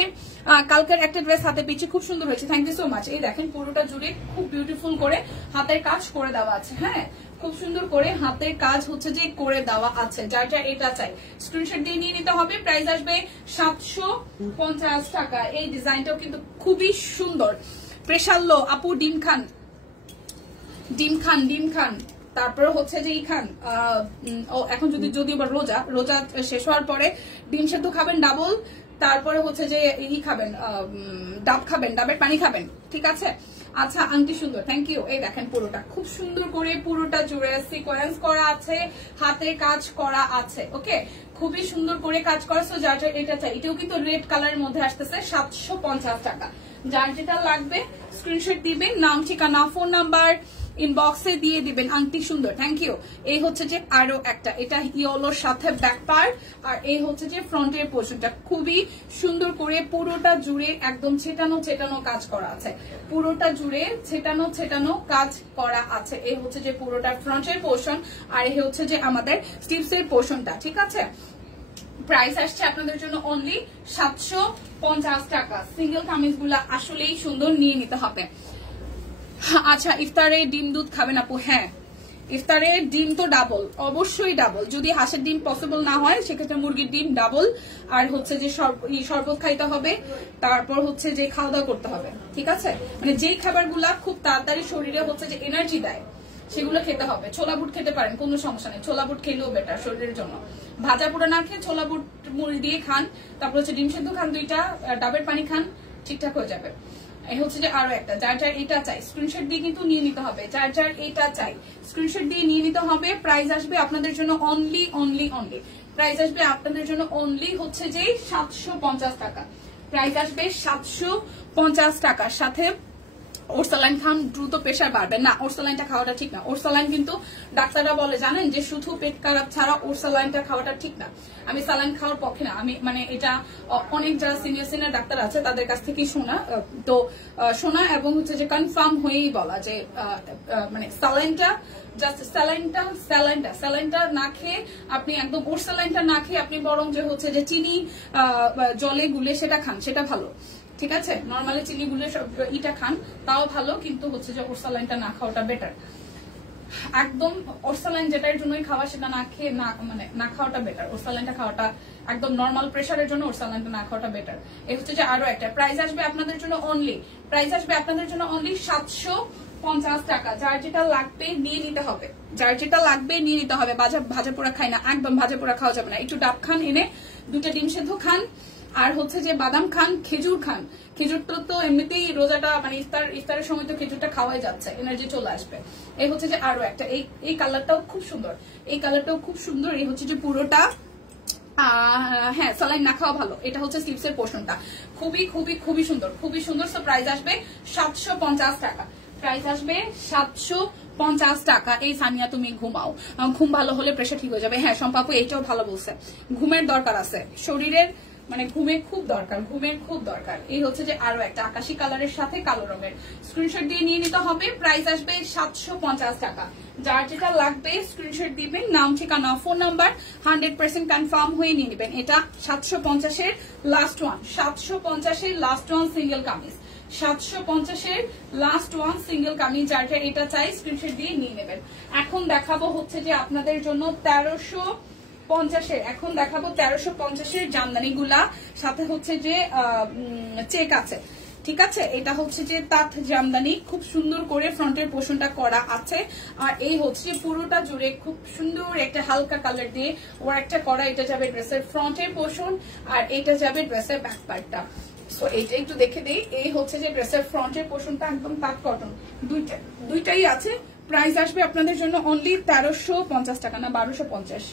কালকের একটা ড্রেস হাতে পিছিয়ে খুব সুন্দর হয়েছে। Thank you so much. এই দেখেন পুরোটা জুড়ে খুব বিউটিফুল করে হাতের কাজ করে দেওয়া আছে। হ্যাঁ, খুব সুন্দর করে হাতের কাজ হচ্ছে যে করে দেওয়া আছে। যার যা এটা চাই স্ক্রিনশট দিয়ে নিয়ে নিতে হবে। প্রাইস আসবে 750 টাকা। এই ডিজাইনটাও কিন্তু খুবই সুন্দর। প্রেশার লো আপু, ডিম খান, ডিম খান, ডিম খান। তারপরে হচ্ছে যে খান এখন যদি রোজা শেষ হওয়ার পরে ডিম সেদ্ধ খাবেন ডাবল। তারপরে হচ্ছে যে খাবেন ডাব খাবেন, ডাবের পানি খাবেন, ঠিক আছে? আচ্ছা, আংটি সুন্দর, থ্যাংক ইউ। এই দেখেন পুরোটা খুব সুন্দর করে পুরোটা জুড়ে সিকোয়েন্স করা আছে, হাতে কাজ করা আছে। ওকে, খুবই সুন্দর করে কাজ করা। সো যার যার এটা চাই, এটাও কিন্তু রেড কালারের মধ্যে আসতেছে। 750 টাকা। যার যেটা লাগবে স্ক্রিনশট দিবেন, নাম, ঠিকানা, ফোন নাম্বার ইনবক্সে দিয়ে দিবেন। আংটি সুন্দর, থ্যাংক ইউ। এই হচ্ছে যে আরো একটা, এটা ইয়েলোর সাথে ব্যাক পার্ট আর এই হচ্ছে যে ফ্রন্টের পোর্শনটা খুবই সুন্দর করে পুরোটা জুড়ে একদম ছেটানো ছেটানো কাজ করা আছে। পুরোটা জুড়ে ছেটানো ছেটানো কাজ করা আছে। এই হচ্ছে যে পুরোটা ফ্রন্টের পোর্শন আর এই হচ্ছে যে আমাদের স্লিভসের পোর্শনটা, ঠিক আছে? প্রাইস আসছে আপনাদের জন্য অনলি 750 টাকা। সিঙ্গেল কামিজ গুলা আসলেই সুন্দর, নিয়ে নিতে হবে। আচ্ছা, ইফতারে ডিম দুধ খাবেন আপু? হ্যাঁ, ইফতারে ডিম তো ডাবল, অবশ্যই ডাবল। যদি হাঁসের ডিম পসিবল না হয় সেক্ষেত্রে মুরগির ডিম ডাবল। আর হচ্ছে যে শরবত খাইতে হবে, তারপর হচ্ছে যে খাওয়া দাওয়া করতে হবে, ঠিক আছে? মানে যেই খাবারগুলা খুব তাড়াতাড়ি শরীরে হচ্ছে যে এনার্জি দেয় সেগুলো খেতে হবে। ছোলা বুট খেতে পারেন, কোনো সমস্যা নেই। ছোলা বুট খেলেও বেটার শরীরের জন্য। ভাজা পোড়া না খেয়ে ছোলা বুট মুড়ি দিয়ে খান, তারপর হচ্ছে ডিম সেদ্ধ খান 2টা, ডাবের পানি খান, ঠিকঠাক হয়ে যাবে। এই হচ্ছে যে আরো একটা, যার যার এটা চাই স্ক্রিনশট দিয়ে কিন্তু নিয়ে নিতে হবে। যার যার এটা চাই স্ক্রিনশট দিয়ে নিয়ে নিতে হবে। প্রাইস আসবে আপনাদের জন্য অনলি অনলি অনলি প্রাইস আসবে আপনাদের জন্য অনলি হচ্ছে যে 750 টাকা। প্রাইস আসবে 750 টাকার সাথে ওরসালাইন খান, দ্রুত প্রেশার বাড়বে না। ওরসালাইনটা খাওয়াটা ঠিক না। ওরসালাইন কিন্তু ডাক্তাররা বলে জানেন যে শুধু পেট খারাপ ছাড়া ওরসালাইনটা খাওয়াটা ঠিক না। আমি সালাইন খাওয়ার পক্ষে না। আমি মানে এটা অনেক যারা সিনিয়র ডাক্তার আছে তাদের কাছ থেকেই শোনা। তো শোনা এবং হচ্ছে যে কনফার্ম হয়েই বলা যে মানে সালাইনটা জাস্ট স্যালাইনটা না খেয়ে আপনি একদম ওরসালাইনটা না খেয়ে আপনি বরং যে হচ্ছে যে চিনি জলে গুলে সেটা খান, সেটা ভালো, ঠিক আছে? নর্মালি চিনি গুলে ইটা খান তাও ভালো, কিন্তু হচ্ছে যে ওরসালাইনটা না খাওয়াটা বেটার। একদম ওরসালাইন যেটার জন্যই খাওয়া সেটা না খেয়ে মানে না খাওয়াটা বেটার। ওরসালাইনটা খাওয়াটা একদম নর্মাল প্রেশারের জন্য ওরসালাইনটা না খাওয়াটা বেটার। এই হচ্ছে যে আরো একটা। প্রাইস আসবে আপনাদের জন্য অনলি 750 টাকা। যার যেটা লাগবে নিয়ে নিতে হবে, যার যেটা লাগবে নিয়ে নিতে হবে। ভাজা পোড়া খাই না, একদম ভাজা পোড়া খাওয়া যাবে না। একটু ডাব খান, এনে 2টা ডিম সেদ্ধ খান, আর হচ্ছে যে বাদাম খান, খেজুর খান। খেজুরটা তো এমনিতেই রোজাটা মানে ইফতারের সময় তো খেজুরটা খাওয়াই যাচ্ছে, এনার্জি চলে আসবে। এই হচ্ছে যে আরো একটা, এই কালারটাও খুব সুন্দর, এই কালারটাও খুব সুন্দর। এই হচ্ছে যে পুরোটা হ্যাঁ সালাইন না খাওয়া ভালো। এটা হচ্ছে স্লিভসের পোর্শনটা খুবই খুবই খুবই সুন্দর, খুবই সুন্দর। সো প্রাইস আসবে 750 টাকা। প্রাইস আসবে 750 টাকা। এই সানিয়া তুমি ঘুমাও, ঘুম ভালো হলে প্রেশার ঠিক হয়ে যাবে। হ্যাঁ সম্পাপু এইটাও ভালো বলছে, ঘুমের দরকার আছে শরীরের, মানে ঘুমের খুব দরকার। এই হচ্ছে যে আরো একটা আকাশি কালারের সাথে কালো রঙের। স্ক্রিনশট দিয়ে নিয়ে নিতে হবে। প্রাইস আসবে 750 টাকা। যার যেটা লাগবে স্ক্রিনশট দিবেন, নাম ঠিকানা ফোন নাম্বার 100% কনফার্ম হয়ে নিয়ে নেবেন। এটা 750 last one, 750 last one single kameez, 750 last one single kameez. যারটা এটা চাই স্ক্রিনশট দিয়ে নিয়ে নেবেন। এখন দেখাবো হচ্ছে যে আপনাদের জন্য 1350, এখন দেখাবো 1350 জামদানি গুলা, সাথে হচ্ছে যে চেক আছে, ঠিক আছে। এটা হচ্ছে যে তাঁত জামদানি, খুব সুন্দর করে ফ্রন্টের পোর্শনটা করা আছে। আর এই হচ্ছে পুরোটা জুড়ে খুব সুন্দর একটা হালকা কালার দিয়ে ওয়ার্কটা করা। এটা যাবে ড্রেসের ফ্রন্টের পোর্শন, আর এটা যাবে ড্রেসের ব্যাক পার্টটা। সো এইটা একটু দেখে দেই। এই হচ্ছে যে ড্রেসের ফ্রন্টের পোর্শনটা একদম তাঁত কটন, দুইটাই আছে। প্রাইস আসবে আপনাদের জন্য অনলি 1350 টাকা, না 1250,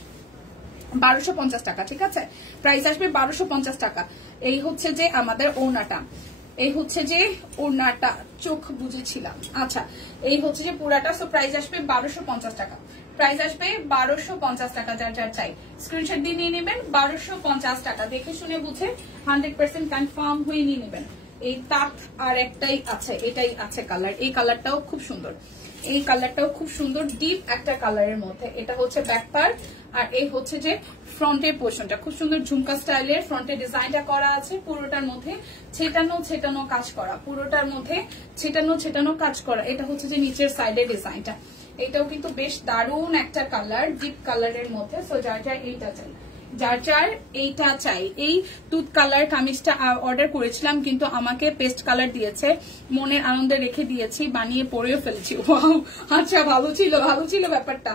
1250 টাকা, ঠিক আছে। প্রাইস আসবে 1250 টাকা। এই হচ্ছে যে আমাদের ওড়নাটা, এই হচ্ছে যে ওড়নাটা, চোখ বুঝেছিলাম। আচ্ছা, এই হচ্ছে যে পুরাটা। সো প্রাইস আসবে 1250 টাকা, প্রাইস আসবে 1250 টাকা। যার যার চাই স্ক্রিনশট দিয়ে নিয়ে নেবেন। 1250 টাকা, দেখে শুনে বুঝে 100% কনফার্ম হয়ে নিয়ে নেবেন। এই তাঁত আর একটাই আছে, এটাই আছে কালার। এই কালারটাও খুব সুন্দর, এই কালারটাও খুব সুন্দর, ডিপ একটা কালারের মধ্যে। এটা হচ্ছে ব্যাক পার্ট, আর এই হচ্ছে যে ফ্রন্টের পোর্শনটা খুব সুন্দর ঝুমকা স্টাইলের ফ্রন্টের ডিজাইনটা করা আছে। পুরোটার মধ্যে ছেটানো ছেটানো কাজ করা, পুরোটার মধ্যে ছেটানো ছেটানো কাজ করা। এটা হচ্ছে যে নিচের সাইডের ডিজাইনটা, এটাও কিন্তু বেশ দারুণ একটা কালার, ডিপ কালারের মধ্যে। সো যার যার এইটা চাই, যার যার এইটা চাই। এই টুথ কালার কামিজটা অর্ডার করেছিলাম, কিন্তু আমাকে পেস্ট কালার দিয়েছে, মনের আনন্দে রেখে দিয়েছি, বানিয়ে পরেও ফেলেছি। আচ্ছা, ভালো ছিল, ভালো ছিল ব্যাপারটা,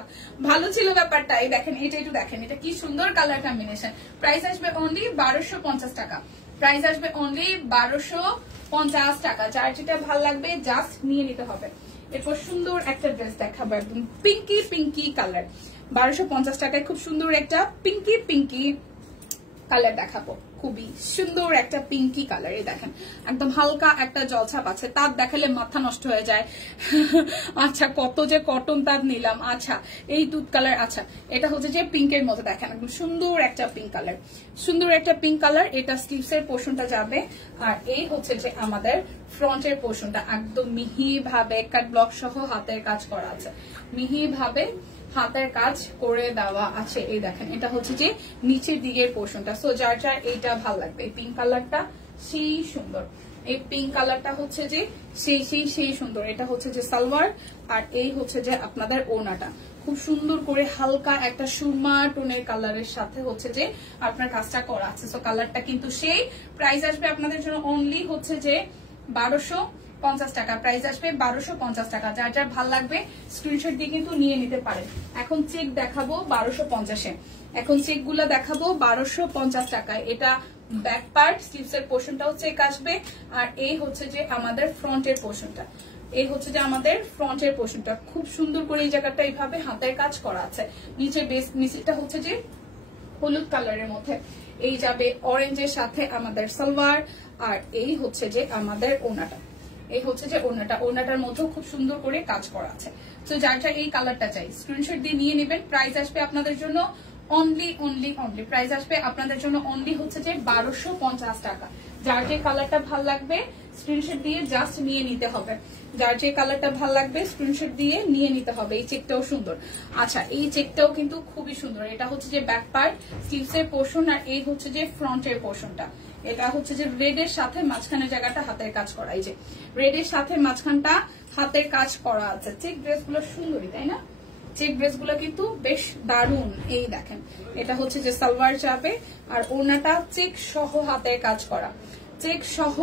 ভালো ছিল ব্যাপারটা। এই দেখেন, এটা একটু দেখেন, এটা কি সুন্দর কালার কম্বিনেশন। প্রাইস আসবে অনলি 1250 টাকা, প্রাইস আসবে অনলি 1250 টাকা। যার যেটা ভালো লাগবে জাস্ট নিয়ে নিতে হবে। এরপর সুন্দর একটা ড্রেস দেখাবো, একদম পিঙ্কি পিঙ্কি কালার। 1250 টাকায় খুব সুন্দর একটা পিঙ্কি পিঙ্কি কালার দেখাবো, খুবই সুন্দর একটা পিঙ্কি কালার। এই দেখেন, একদম হালকা একটা জলছাপ আছে। তাঁত দেখালে মাথা নষ্ট হয়ে যায়। আচ্ছা, কত যে কটন তাঁত নিলাম। আচ্ছা, এই টুথ কালার, আচ্ছা এটা হচ্ছে যে পিঙ্কের মতো, দেখেন একদম সুন্দর একটা পিঙ্ক কালার, সুন্দর একটা পিঙ্ক কালার। এটা স্লিভসের পোর্শনটা যাবে, আর এই হচ্ছে যে আমাদের ফ্রন্টের পোর্শনটা একদম মিহি ভাবে কাট ব্লক সহ হাতের কাজ করা আছে, মিহি ভাবে হাতের কাজ করে দেওয়া আছে। এই দেখেন, এটা হচ্ছে যে নিচের দিকের পোর্শনটা। সো যার যার এইটা ভাল লাগবে, এই পিঙ্ক কালারটা সেই সুন্দর, এই পিঙ্ক কালারটা হচ্ছে যে সেই সুন্দর। এটা হচ্ছে যে সালোয়ার, আর এই হচ্ছে যে আপনাদের ওড়নাটা খুব সুন্দর করে হালকা একটা সুরমা টোনের কালারের সাথে হচ্ছে যে আপনার কাজটা করা আছে। সো কালারটা কিন্তু সেই। প্রাইস আসবে আপনাদের জন্য অনলি হচ্ছে যে 1250 টাকা, প্রাইস আসবে 1250 টাকা। যার যার ভাল লাগবে স্ক্রিনশট দিয়ে কিন্তু নিয়ে নিতে পারেন। এখন চেক দেখাবো 1250-এ, এখন চেক গুলা দেখাবো 1250 টাকায়। এটা ব্যাক পার্ট, স্লিভসের পোর্শনটাও চেক আসবে, আর এই হচ্ছে যে আমাদের ফ্রন্টের পোর্শনটা, এই হচ্ছে যে আমাদের ফ্রন্টের পোর্শনটা খুব সুন্দর করে এই জায়গাটা এইভাবে হাতের কাজ করা আছে। নিচে বেস, নিচেটা হচ্ছে যে হলুদ কালারের মধ্যে, এই যাবে অরেঞ্জের সাথে আমাদের সালোয়ার, আর এই হচ্ছে যে আমাদের ওড়নাটা, এই হচ্ছে যে ওড়নাটা, ওড়নাটার মধ্যেও খুব সুন্দর করে কাজ করা আছে। তো যার যার এই কালারটা চাই স্ক্রিনশট দিয়ে নিয়ে নেবেন। প্রাইস আসবে আপনাদের জন্য অনলি অনলি অনলি, প্রাইস আসবে আপনাদের জন্য অনলি হচ্ছে যে 1250 টাকা। যার যে কালারটা ভাল লাগবে স্ক্রিনশট দিয়ে জাস্ট নিয়ে নিতে হবে, যার যে কালারটা ভাল লাগবে স্ক্রিনশট দিয়ে নিয়ে নিতে হবে। এই চেকটাও সুন্দর। আচ্ছা, এই চেকটাও কিন্তু খুবই সুন্দর। এটা হচ্ছে যে ব্যাক পার্ট, স্লিভসের পোর্শন, আর এই হচ্ছে যে ফ্রন্টের পোর্শনটা। এটা হচ্ছে যে রেডের সাথে মাঝখানের জায়গাটা হাতের কাজ করা, এই যে রেডের সাথে মাঝখানটা হাতের কাজ করা আছে। চেক ড্রেসগুলো সুন্দরী, তাই না? চেক ড্রেসগুলো কিন্তু বেশ দারুণ। এই দেখেন, এটা হচ্ছে যে সালোয়ার যাবে, আর ওড়নাটা চেক সহ হাতের কাজ করা, চেক সহ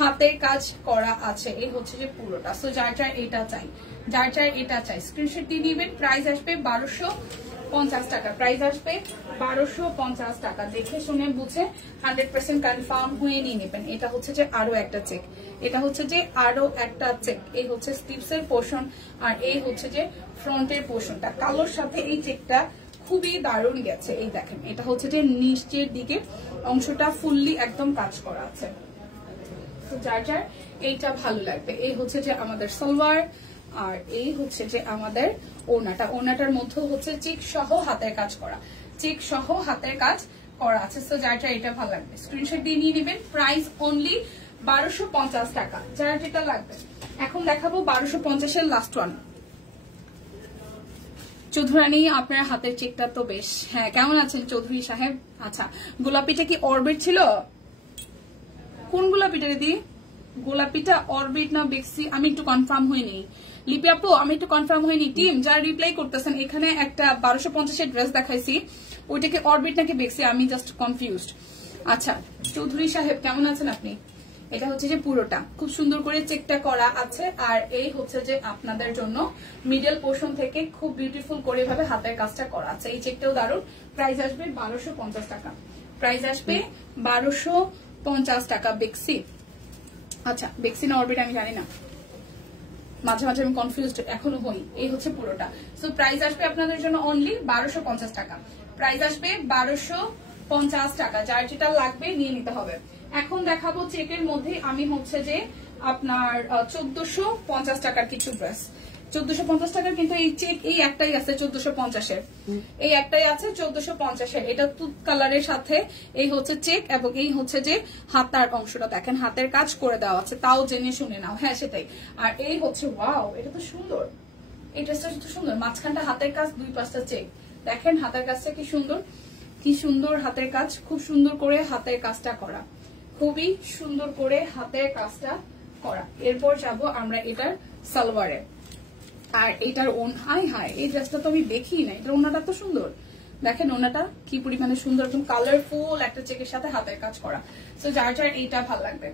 হাতের কাজ করা আছে। এই হচ্ছে যে পুরোটা। সো যার যার এটা চাই, যার যার এটা চাই স্ক্রিনশট দিয়ে দিবেন। প্রাইস আসবে 1250 টাকা, প্রাইস আসবে 1250 টাকা। দেখে শুনে বুঝে 100% কনফার্ম হয়ে নিয়ে নেবেন। এটা হচ্ছে যে আরো একটা চেক, এটা হচ্ছে যে আরো একটা চেক। এই হচ্ছে স্লিভসের পোর্শন, আর এই হচ্ছে যে ফ্রন্টের পোর্শনটা কালোর সাথে এই চেকটা খুবই দারুণ গেছে। এই দেখেন, এটা হচ্ছে যে নিচের দিকে অংশটা ফুললি একদম কাজ করা আছে। তো যার যার এইটা ভালো লাগবে। এই হচ্ছে যে আমাদের সালোয়ার, আর এই হচ্ছে যে আমাদের ওড়নাটা, ওড়নাটার মধ্যে হচ্ছে চেক সহ হাতের কাজ করা, চেক সহ হাতের কাজ করা আছে। তো যার যার এটা ভালো লাগবে স্ক্রিনশট দিয়ে নিয়ে নেবেন। প্রাইস অনলি 1250 টাকা, যার যেটা লাগবে। এখন দেখাবো 1250-এর লাস্ট ওয়ান। চৌধুরানী আপনার হাতের চেকটা তো বেশ। হ্যাঁ, কেমন আছেন চৌধুরী সাহেব? আচ্ছা, গোলাপিটা কি অরবিট ছিল? কোন গোলাপিটা দিদি? গোলাপিটা অরবিট না বেক্সি? আমি একটু কনফার্ম হইনি। লিপি আপু আমি একটু কনফার্ম হইনি। টিম যারা রিপ্লাই করতেছেন, এখানে একটা 1250 ড্রেস দেখাইছি, ওইটা কি অরবিট নাকি বেক্সি? আমি জাস্ট কনফিউজড। আচ্ছা চৌধুরী সাহেব কেমন আছেন আপনি? এটা হচ্ছে যে পুরোটা খুব সুন্দর করে চেকটা করা আছে, আর এই হচ্ছে যে আপনাদের জন্য মিডল পোর্শন থেকে খুব বিউটিফুল করে ভাবে হাতের কাজটা করা আছে। এই চেকটাও দারুণ। প্রাইস আসবে 1250 টাকা। প্রাইস আসবে 1250 টাকা। বেক্সি, আচ্ছা বেক্সি না অরবিট আমি জানি না, মাঝে মাঝে আমি কনফিউজড এখনো হই। এই হচ্ছে পুরোটা। সো প্রাইস আসবে আপনাদের জন্য অনলি 1250 টাকা। প্রাইস আসবে 1250 টাকা। যার যেটা লাগবে নিয়ে নিতে হবে। এখন দেখাবো চেকের মধ্যে আমি হচ্ছে যে আপনার 1450 টাকার কিছু ড্রেস। 1450 টাকার কিন্তু এই চেক এই একটাই আছে 1450-এর, এই একটাই আছে 1450-এর। এটা তুত কালারের সাথে এই হচ্ছে চেক, এবং এই হচ্ছে যে হাতার অংশটা দেখেন হাতের কাজ করে দেওয়া আছে, তাও জেনে শুনে নাও। হ্যাঁ সেটাই। আর এই হচ্ছে ওয়াও, এটা তো সুন্দর, এই ড্রেসটা তো সুন্দর। মাঝখানটা হাতের কাজ, 2 পাশটা চেক। দেখেন হাতের কাজটা কি সুন্দর, কি সুন্দর হাতের কাজ, খুব সুন্দর করে হাতের কাজটা করা, খুবই সুন্দর করে হাতের কাজটা করা। এরপর যাব আমরা এটার সালোয়ারে। আর এটার হাই হাই, এই ড্রেসটা তো আমি দেখি না, এটার ওনাটা তো সুন্দর। দেখেন ওনাটা কি পরিমাণে সুন্দর, একদম কালারফুল একটা চেকের সাথে হাতের কাজ করা। তো যার যার এইটা ভালো লাগবে,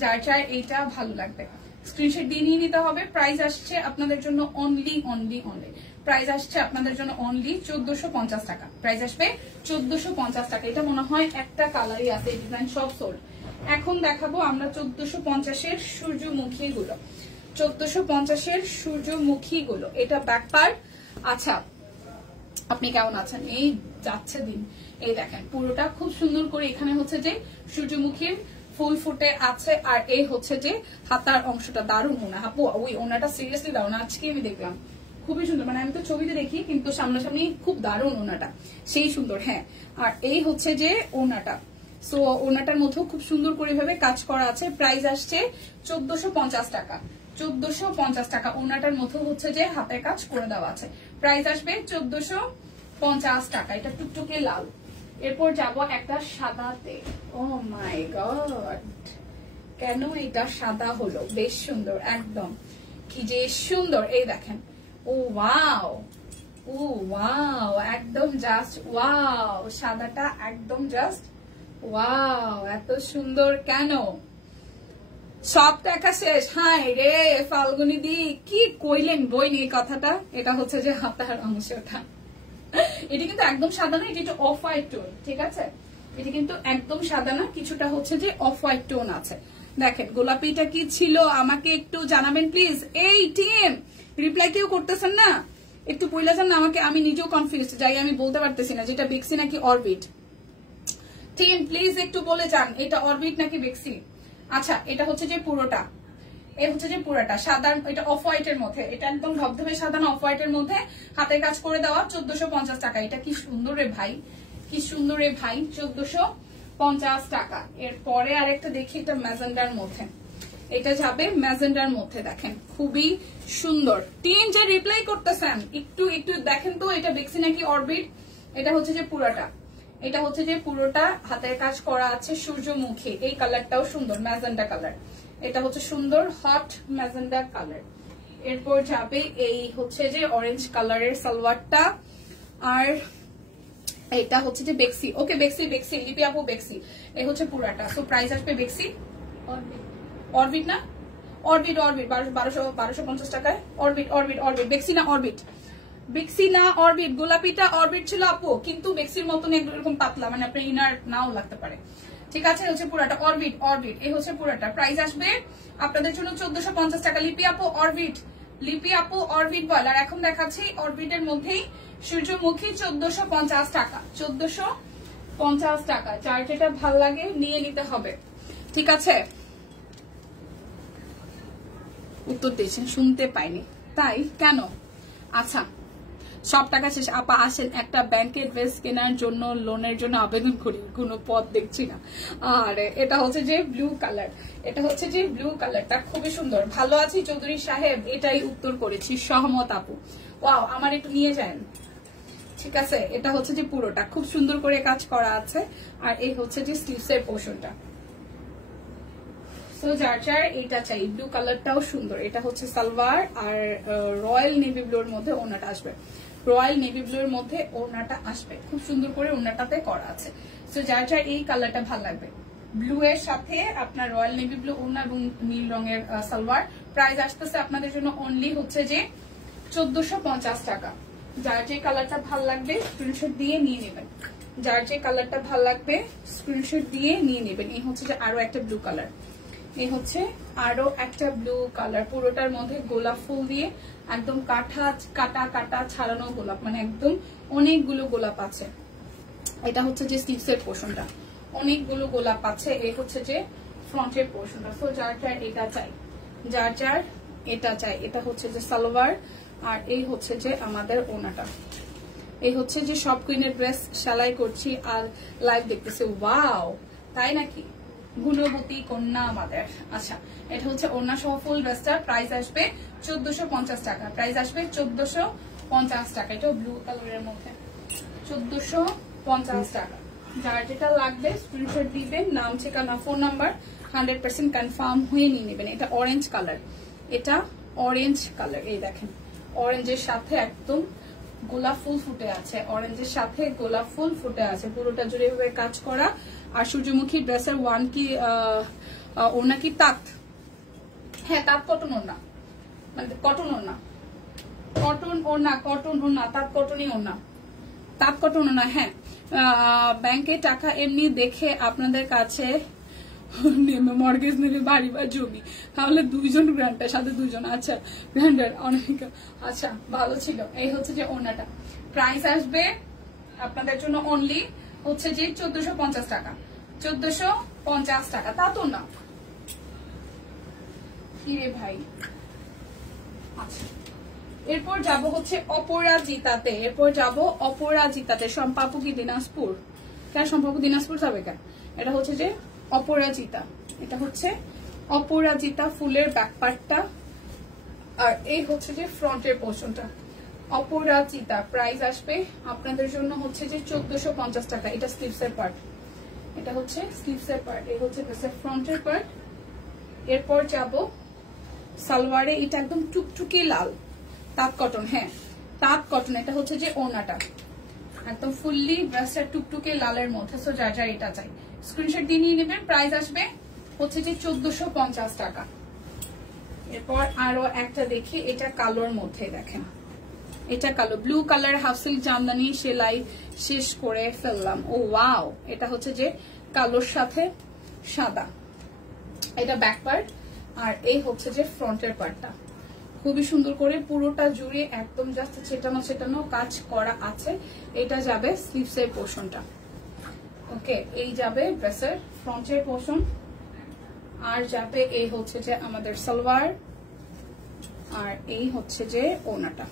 যার যার এইটা ভালো লাগবে স্ক্রিনশট দিয়ে নিয়ে নিতে হবে। প্রাইস আসছে আপনাদের জন্য অনলি প্রাইস আসছে আপনাদের জন্য অনলি 1450 টাকা। প্রাইস আসবে 1450 টাকা। এটা মনে হয় একটা কালারই আছে, এই ডিজাইন সব সোল্ড। এখন দেখাবো আমরা 1450-এর সূর্যমুখী গুলো। 1450-এর সূর্যমুখী গুলো, এটা ব্যাক পার্ট। আচ্ছা আপনি কেমন আছেন? এই যাচ্ছে দিন। এই দেখেন পুরোটা খুব সুন্দর করে এখানে হচ্ছে যে সূর্যমুখীর ফুল ফুটে আছে, আর এই হচ্ছে যে হাতার অংশটা দারুণ। ওনা আপু ওই ওনাটা সিরিয়াসলি দারুণ, আজকে আমি দেখলাম খুবই সুন্দর। মানে আমি তো ছবিতে দেখি, কিন্তু সামনাসামনি খুব দারুণ ওনাটা, সেই সুন্দর। হ্যাঁ, আর এই হচ্ছে যে ওনাটা। সো ওনাটার মধ্যেও খুব সুন্দর করে ভাবে কাজ করা আছে। প্রাইস আসছে 1450 টাকা। 1450 টাকা। ওনাটার মধ্যে হচ্ছে যে হাতের কাজ করে দেওয়া আছে। প্রাইস আসবে 1450 টাকা। এটা টুকটুকে লাল। এরপর যাব একটা সাদাতে। ও মাই গড, কেন এটা সাদা হলো? বেশ সুন্দর, একদম কি যে সুন্দর। এই দেখেন, ও ওয়াও, ও ওয়াও, একদম জাস্ট ওয়াও। সাদাটা একদম জাস্ট ওয়াও, এত সুন্দর কেন? সব টাকা শেষ। হাই রে ফাল্গুনি দি, কি কইলেন বই নিয়ে কথাটা? এটা হচ্ছে যে হাতার অংশটা। এটা কিন্তু একদম সাদা না, এটা একটু অফ হোয়াইট টোন, ঠিক আছে? এটা কিন্তু একদম সাদা না, কিছুটা হচ্ছে যে অফ হোয়াইট টোন আছে। দেখেন গোলাপিটা কি ছিল আমাকে একটু জানাবেন প্লিজ। এই টিম রিপ্লাই কেউ করতেছেন না, একটু বইলা যান না আমাকে, আমি নিজেও কনফিউজ, যাই আমি বলতে পারতেছি না যেটা বেক্সি নাকি অরবিট। টিম প্লিজ একটু বলে যান এটা অরবিট নাকি বেক্সি। আচ্ছা এটা হচ্ছে যে পুরোটা, এই হচ্ছে যে পুরোটা সাদা, এটা অফ হোয়াইটের মধ্যে, এটা একদম ধবধবে সাদা না, অফ হোয়াইটের মধ্যে হাতের কাজ করে দেওয়া। 1450 টাকা। এটা কি সুন্দর রে ভাই, কি সুন্দর রে ভাই। 1450 টাকা। এরপরে আরেকটা দেখি, এটা ম্যাজেন্ডার মধ্যে, এটা যাবে ম্যাজেন্ডার মধ্যে। দেখেন খুবই সুন্দর। টিন যে রিপ্লাই করতেছেন একটু একটু দেখেন তো, এটা বেক্সি নাকি অরবিট। এটা হচ্ছে যে পুরোটা, এটা হচ্ছে যে পুরোটা হাতের কাজ করা আছে সূর্যমুখী। এই কালারটাও সুন্দর, ম্যাজেন্ডা কালার। এটা হচ্ছে সুন্দর হট ম্যাজেন্ডা কালার। এরপর যাবে এই হচ্ছে যে অরেঞ্জ কালারের সালোয়ারটা, আর এটা হচ্ছে যে বেক্সি। ওকে বেক্সি, বেক্সি লিপি আপু বেক্সি। এই হচ্ছে পুরাটা। সো প্রাইস আসবে বেক্সি অরবিট না অরবিট, অরবিট 1250 টাকায়। অরবিট অরবিট অরবিট, বেক্সি না অরবিট, বেক্সি না অরবিট। গোলাপিটা অরবিট ছিল আপু, কিন্তু বেক্সির মতন এরকম পাতলা, মানে আপনার ইনার নাও লাগতে পারে। ঠিক আছে, হচ্ছে পুরাটা অরবিট অরবিট। এই হচ্ছে পুরাটা। প্রাইস আসবে আপনাদের জন্য 1450 টাকা। লিপি আপু অরবিট, লিপি আপু অরবিট বল। আর এখন দেখাচ্ছি অরবিটের মধ্যেই সূর্যমুখী 1450 টাকা। 1450 টাকা। যার যেটা ভাল লাগে নিয়ে নিতে হবে, ঠিক আছে? উত্তর দিয়েছেন, শুনতে পাইনি তাই কেন? আচ্ছা সব টাকা শেষ। আপা আসেন একটা ব্যাংকের ড্রেস কেনার জন্য লোনের জন্য আবেদন করি, কোনো পথ দেখছি না। আর এটা হচ্ছে যে ব্লু কালার, এটা হচ্ছে যে ব্লু কালারটা খুবই সুন্দর। ভালো আছি চৌধুরী সাহেব, এটাই উত্তর করেছি, সহমত আপু। ওয়াও, আমার একটু নিয়ে যান, ঠিক আছে, এটা হচ্ছে যে পুরোটা খুব সুন্দর করে কাজ করা আছে। আর এই হচ্ছে যে স্লিভস এর পোর্শনটা। সো যার যার এটা চাই, ব্লু কালারটাও সুন্দর। এটা হচ্ছে সালোয়ার, আর রয়্যাল নেভি ব্লুর মধ্যে ওড়নাটা আসবে। রয়্যাল নেভি ব্লুর মধ্যে ওড়নাটা আসবে, খুব সুন্দর করে ওড়নাটাতে করা আছে। সো যার যার এই কালারটা ভালো লাগবে, ব্লু এর সাথে আপনার রয়্যাল নেভি ব্লু ওড়না এবং নীল রঙের সালোয়ার। প্রাইস আসতেছে আপনাদের জন্য অনলি হচ্ছে যে 1450 টাকা। যার যে কালারটা ভাল লাগবে স্ক্রিনশট দিয়ে নিয়ে নেবেন। যার যে কালারটা ভাল লাগবে স্ক্রিনশট দিয়ে নিয়ে নেবেন। এই হচ্ছে যে আরো একটা ব্লু কালার, এই হচ্ছে আরো একটা ব্লু কালার, পুরোটার মধ্যে গোলাপ ফুল দিয়ে একদম কাটা কাটা ছাড়ানো গোলাপ, মানে একদম অনেকগুলো গোলাপ আছে। এটা হচ্ছে যে স্লিভসের পোর্শনটা, অনেকগুলো গোলাপ আছে। এই হচ্ছে যে ফ্রন্টের পোর্শনটা। সো যার যার এটা চাই, যার যার এটা চাই। এটা হচ্ছে যে সালোয়ার, আর এই হচ্ছে যে আমাদের ওড়নাটা। এই হচ্ছে যে সব কুইনের ড্রেস সেলাই করছি আর লাইভ দেখতেছি। ওয়াও, তাই নাকি? গুণবতী কন্যা আমাদের। আচ্ছা, এটা হচ্ছে ওড়না সহ ফুল ড্রেসটা। প্রাইস আসবে 1450 টাকা। প্রাইস আসবে 1450 টাকা। এটা ব্লু কালারের মধ্যে 1450 টাকা। যার যেটা লাগবে স্ক্রিনশট দিবেন, নাম, ঠিকানা, ফোন নাম্বার 100% কনফার্ম হয়ে নিয়ে নেবেন। এটা অরেঞ্জ কালার, এটা অরেঞ্জ কালার। এই দেখেন, অরেঞ্জের সাথে একদম গোলাপ ফুল ফুটে আছে, অরেঞ্জের সাথে গোলাপ ফুল ফুটে আছে, পুরোটা জুড়ে এভাবে কাজ করা। আর সূর্যমুখী ড্রেসের ওয়ান কি ওড়না কি তাঁত? হ্যাঁ, তাঁত কটন ওড়না, মানে কটন ওড়না, কটন ওড়না, কটন ওড়না, তাঁত কটনই ওড়না, তাঁত কটন ওড়না। হ্যাঁ, ব্যাংকে টাকা এমনি দেখে আপনাদের কাছে নেমে মর্গেজ নেবে বাড়ি বা জমি, তাহলে 2জন গ্র্যান্ডার, সাথে 2জন। আচ্ছা, গ্র্যান্ডার অনেক। আচ্ছা, ভালো ছিল। এই হচ্ছে যে ওড়নাটা। প্রাইস আসবে আপনাদের জন্য অনলি হচ্ছে যে 1450 টাকা। 1450 টাকা। তা তো না কি রে ভাই। আচ্ছা, এরপর যাব হচ্ছে অপরাজিতাতে। এরপর যাব অপরাজিতাতে। সম্পাপু কি দিনাজপুর? কেন সম্পাপু দিনাজপুর যাবে কেন? এটা হচ্ছে যে অপরাজিতা, এটা হচ্ছে অপরাজিতা ফুলের ব্যাকপার্টটা, আর এই হচ্ছে যে ফ্রন্টের পোর্শনটা। অপরাজিতা প্রাইস আসবে আপনাদের জন্য হচ্ছে যে 1450 টাকা। এটা স্লিভসের পার্ট, এটা হচ্ছে স্লিভসের পার্ট, এই হচ্ছে ফ্রন্টের পার্ট। এরপর যাব সালোয়ারে। এটা একদম টুকটুকি লাল, তাঁত কটন। হ্যাঁ, তাঁত কটন। এটা হচ্ছে যে ওড়নাটা একদম ফুললি ড্রেসটা টুকটুকে লালের মধ্যে। সো যার যার এটা চাই স্ক্রিনশট দিয়ে নিয়ে নেবেন। প্রাইস আসবে হচ্ছে যে 1450 টাকা। এরপর আরো একটা দেখি, এটা কালোর মধ্যে। দেখেন, এটা কালো, blue colour half silk Jamdani সেলাই শেষ করে ফেললাম। ও ওয়াও, এটা হচ্ছে যে কালোর সাথে সাদা। এটা ব্যাক পার্ট, আর এই হচ্ছে যে ফ্রন্টের পার্টটা। খুবই সুন্দর করে পুরোটা জুড়ে একদম জাস্ট ছেটানো ছেটানো কাজ করা আছে। এটা যাবে স্লিভসের পোর্শনটা। ওকে, এই যাবে ড্রেসের ফ্রন্টের পোর্শন, আর যাবে এই হচ্ছে যে আমাদের সালোয়ার, আর এই হচ্ছে যে ওড়নাটা।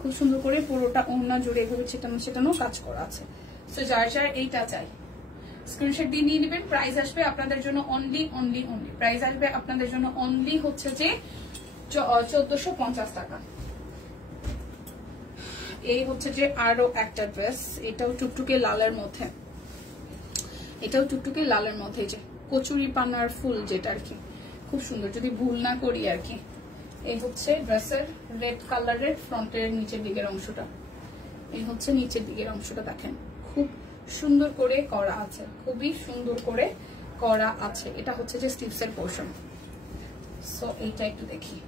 খুব সুন্দর করে পুরোটা ওড়না জুড়ে এভাবে ছেটানো ছেটানো কাজ করা আছে। সো যার যার এইটা চাই স্ক্রিনশট দিয়ে নিয়ে নেবেন। প্রাইস আসবে আপনাদের জন্য অনলি অনলি অনলি প্রাইস আসবে আপনাদের জন্য অনলি হচ্ছে যে 1450 টাকা। এই হচ্ছে যে আরো একটা ড্রেস, এটাও টুকটুকে লালের মধ্যে, এটাও টুকটুকে লালের মধ্যে। যে কচুরি পানার ফুল যেটা আর কি, খুব সুন্দর, যদি ভুল না করি আর কি। এই হচ্ছে ড্রেসের রেড কালারের ফ্রন্টের নিচের দিকের অংশটা। এই হচ্ছে নিচের দিকের অংশটা, দেখেন খুব সুন্দর করে করা আছে, খুবই সুন্দর করে করা আছে। এটা হচ্ছে যে স্লিভসের পোর্শন। সো এইটা একটু দেখি,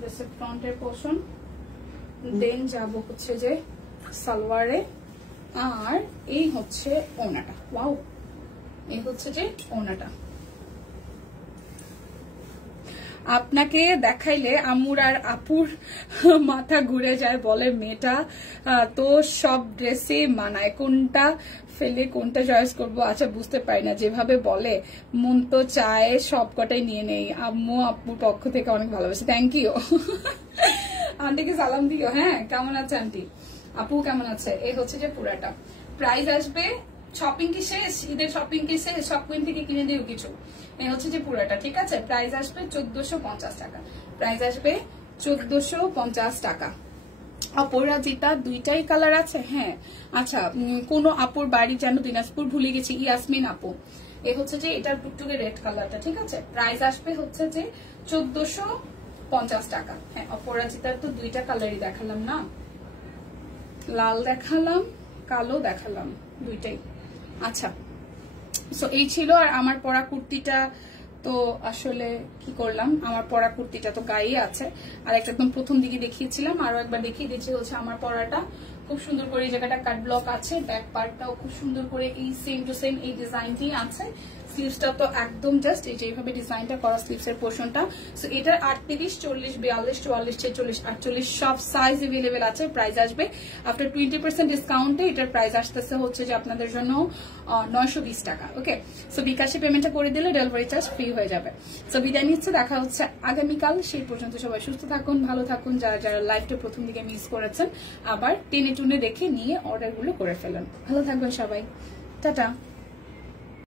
ড্রেসের ফ্রন্টের পোর্শন। দেন যাব হচ্ছে যে সালোয়ারে, আর এই হচ্ছে ওড়নাটা। ওয়াও, এই হচ্ছে যে ওড়নাটা। আপনাকে দেখাইলে আম্মুর আর আপুর মাথা ঘুরে যায়, বলে মেয়েটা তো সব ড্রেসে মানায়, কোনটা ফেলে কোনটা চয়েস করবো। আচ্ছা, বুঝতে পারি না, যেভাবে বলে মন তো চায় সব কটাই নিয়ে নেই। আম্মু আপুর পক্ষ থেকে অনেক ভালোবাসি, থ্যাংক ইউ। আন্টিকে সালাম দিও। হ্যাঁ, কেমন আছে আন্টি? আপু কেমন আছে? এই হচ্ছে যে পুরাটা। প্রাইস আসবে, শপিং কি শেষ? ঈদের শপিং কি শেষ? সব কুইন থেকে কিনে দিও কিছু। এই হচ্ছে যে পুরাটা, ঠিক আছে? প্রাইস আসবে 1450 টাকা। প্রাইস আসবে 1450 টাকা। অপরাজিতা দুইটাই কালার আছে। হ্যাঁ আচ্ছা, কোন আপুর বাড়ি যেন দিনাজপুর, ভুলে গেছি। ইয়াসমিন আপু, এ হচ্ছে যে এটার টুকটুকে রেড কালারটা, ঠিক আছে। প্রাইস আসবে হচ্ছে যে 1450 টাকা। হ্যাঁ অপরাজিতার তো দুইটা কালারই দেখালাম না, লাল দেখালাম, কালো দেখালাম, দুইটাই। আচ্ছা সো এই ছিল। আর আমার পরা কুর্তিটা তো আসলে কি করলাম, আমার পরা কুর্তিটা তো গায়ে আছে। আর একটা একদম প্রথম দিকে দেখিয়েছিলাম, আরো একবার দেখিয়ে দিচ্ছি। হচ্ছে আমার পরাটা খুব সুন্দর করে এই জায়গাটা কাট ব্লক আছে, ব্যাক পার্টটাও খুব সুন্দর করে এই সেম টু সেম এই ডিজাইনটি আছে। স্লিভসটা তো একদম জাস্ট এই যে এইভাবে ডিজাইনটা করা স্লিভসের পোর্শনটা। সো এটার 38, 40, 42, 44, 46, 48 সব সাইজ এভেলেবেল আছে। প্রাইস আসবে আফটার 20% ডিসকাউন্টে এটার প্রাইস আসতেছে হচ্ছে যে আপনাদের জন্য 920 টাকা। ওকে, সো বিকাশে পেমেন্টটা করে দিলে ডেলিভারি চার্জ ফ্রি হয়ে যাবে। সো বিদায় নিচ্ছে, দেখা হচ্ছে আগামীকাল। সেই পর্যন্ত সবাই সুস্থ থাকুন, ভালো থাকুন। যারা যারা লাইভটা প্রথম দিকে মিস করেছেন আবার টেনে টুনে দেখে নিয়ে অর্ডারগুলো করে ফেলুন। ভালো থাকবেন সবাই, টাটা।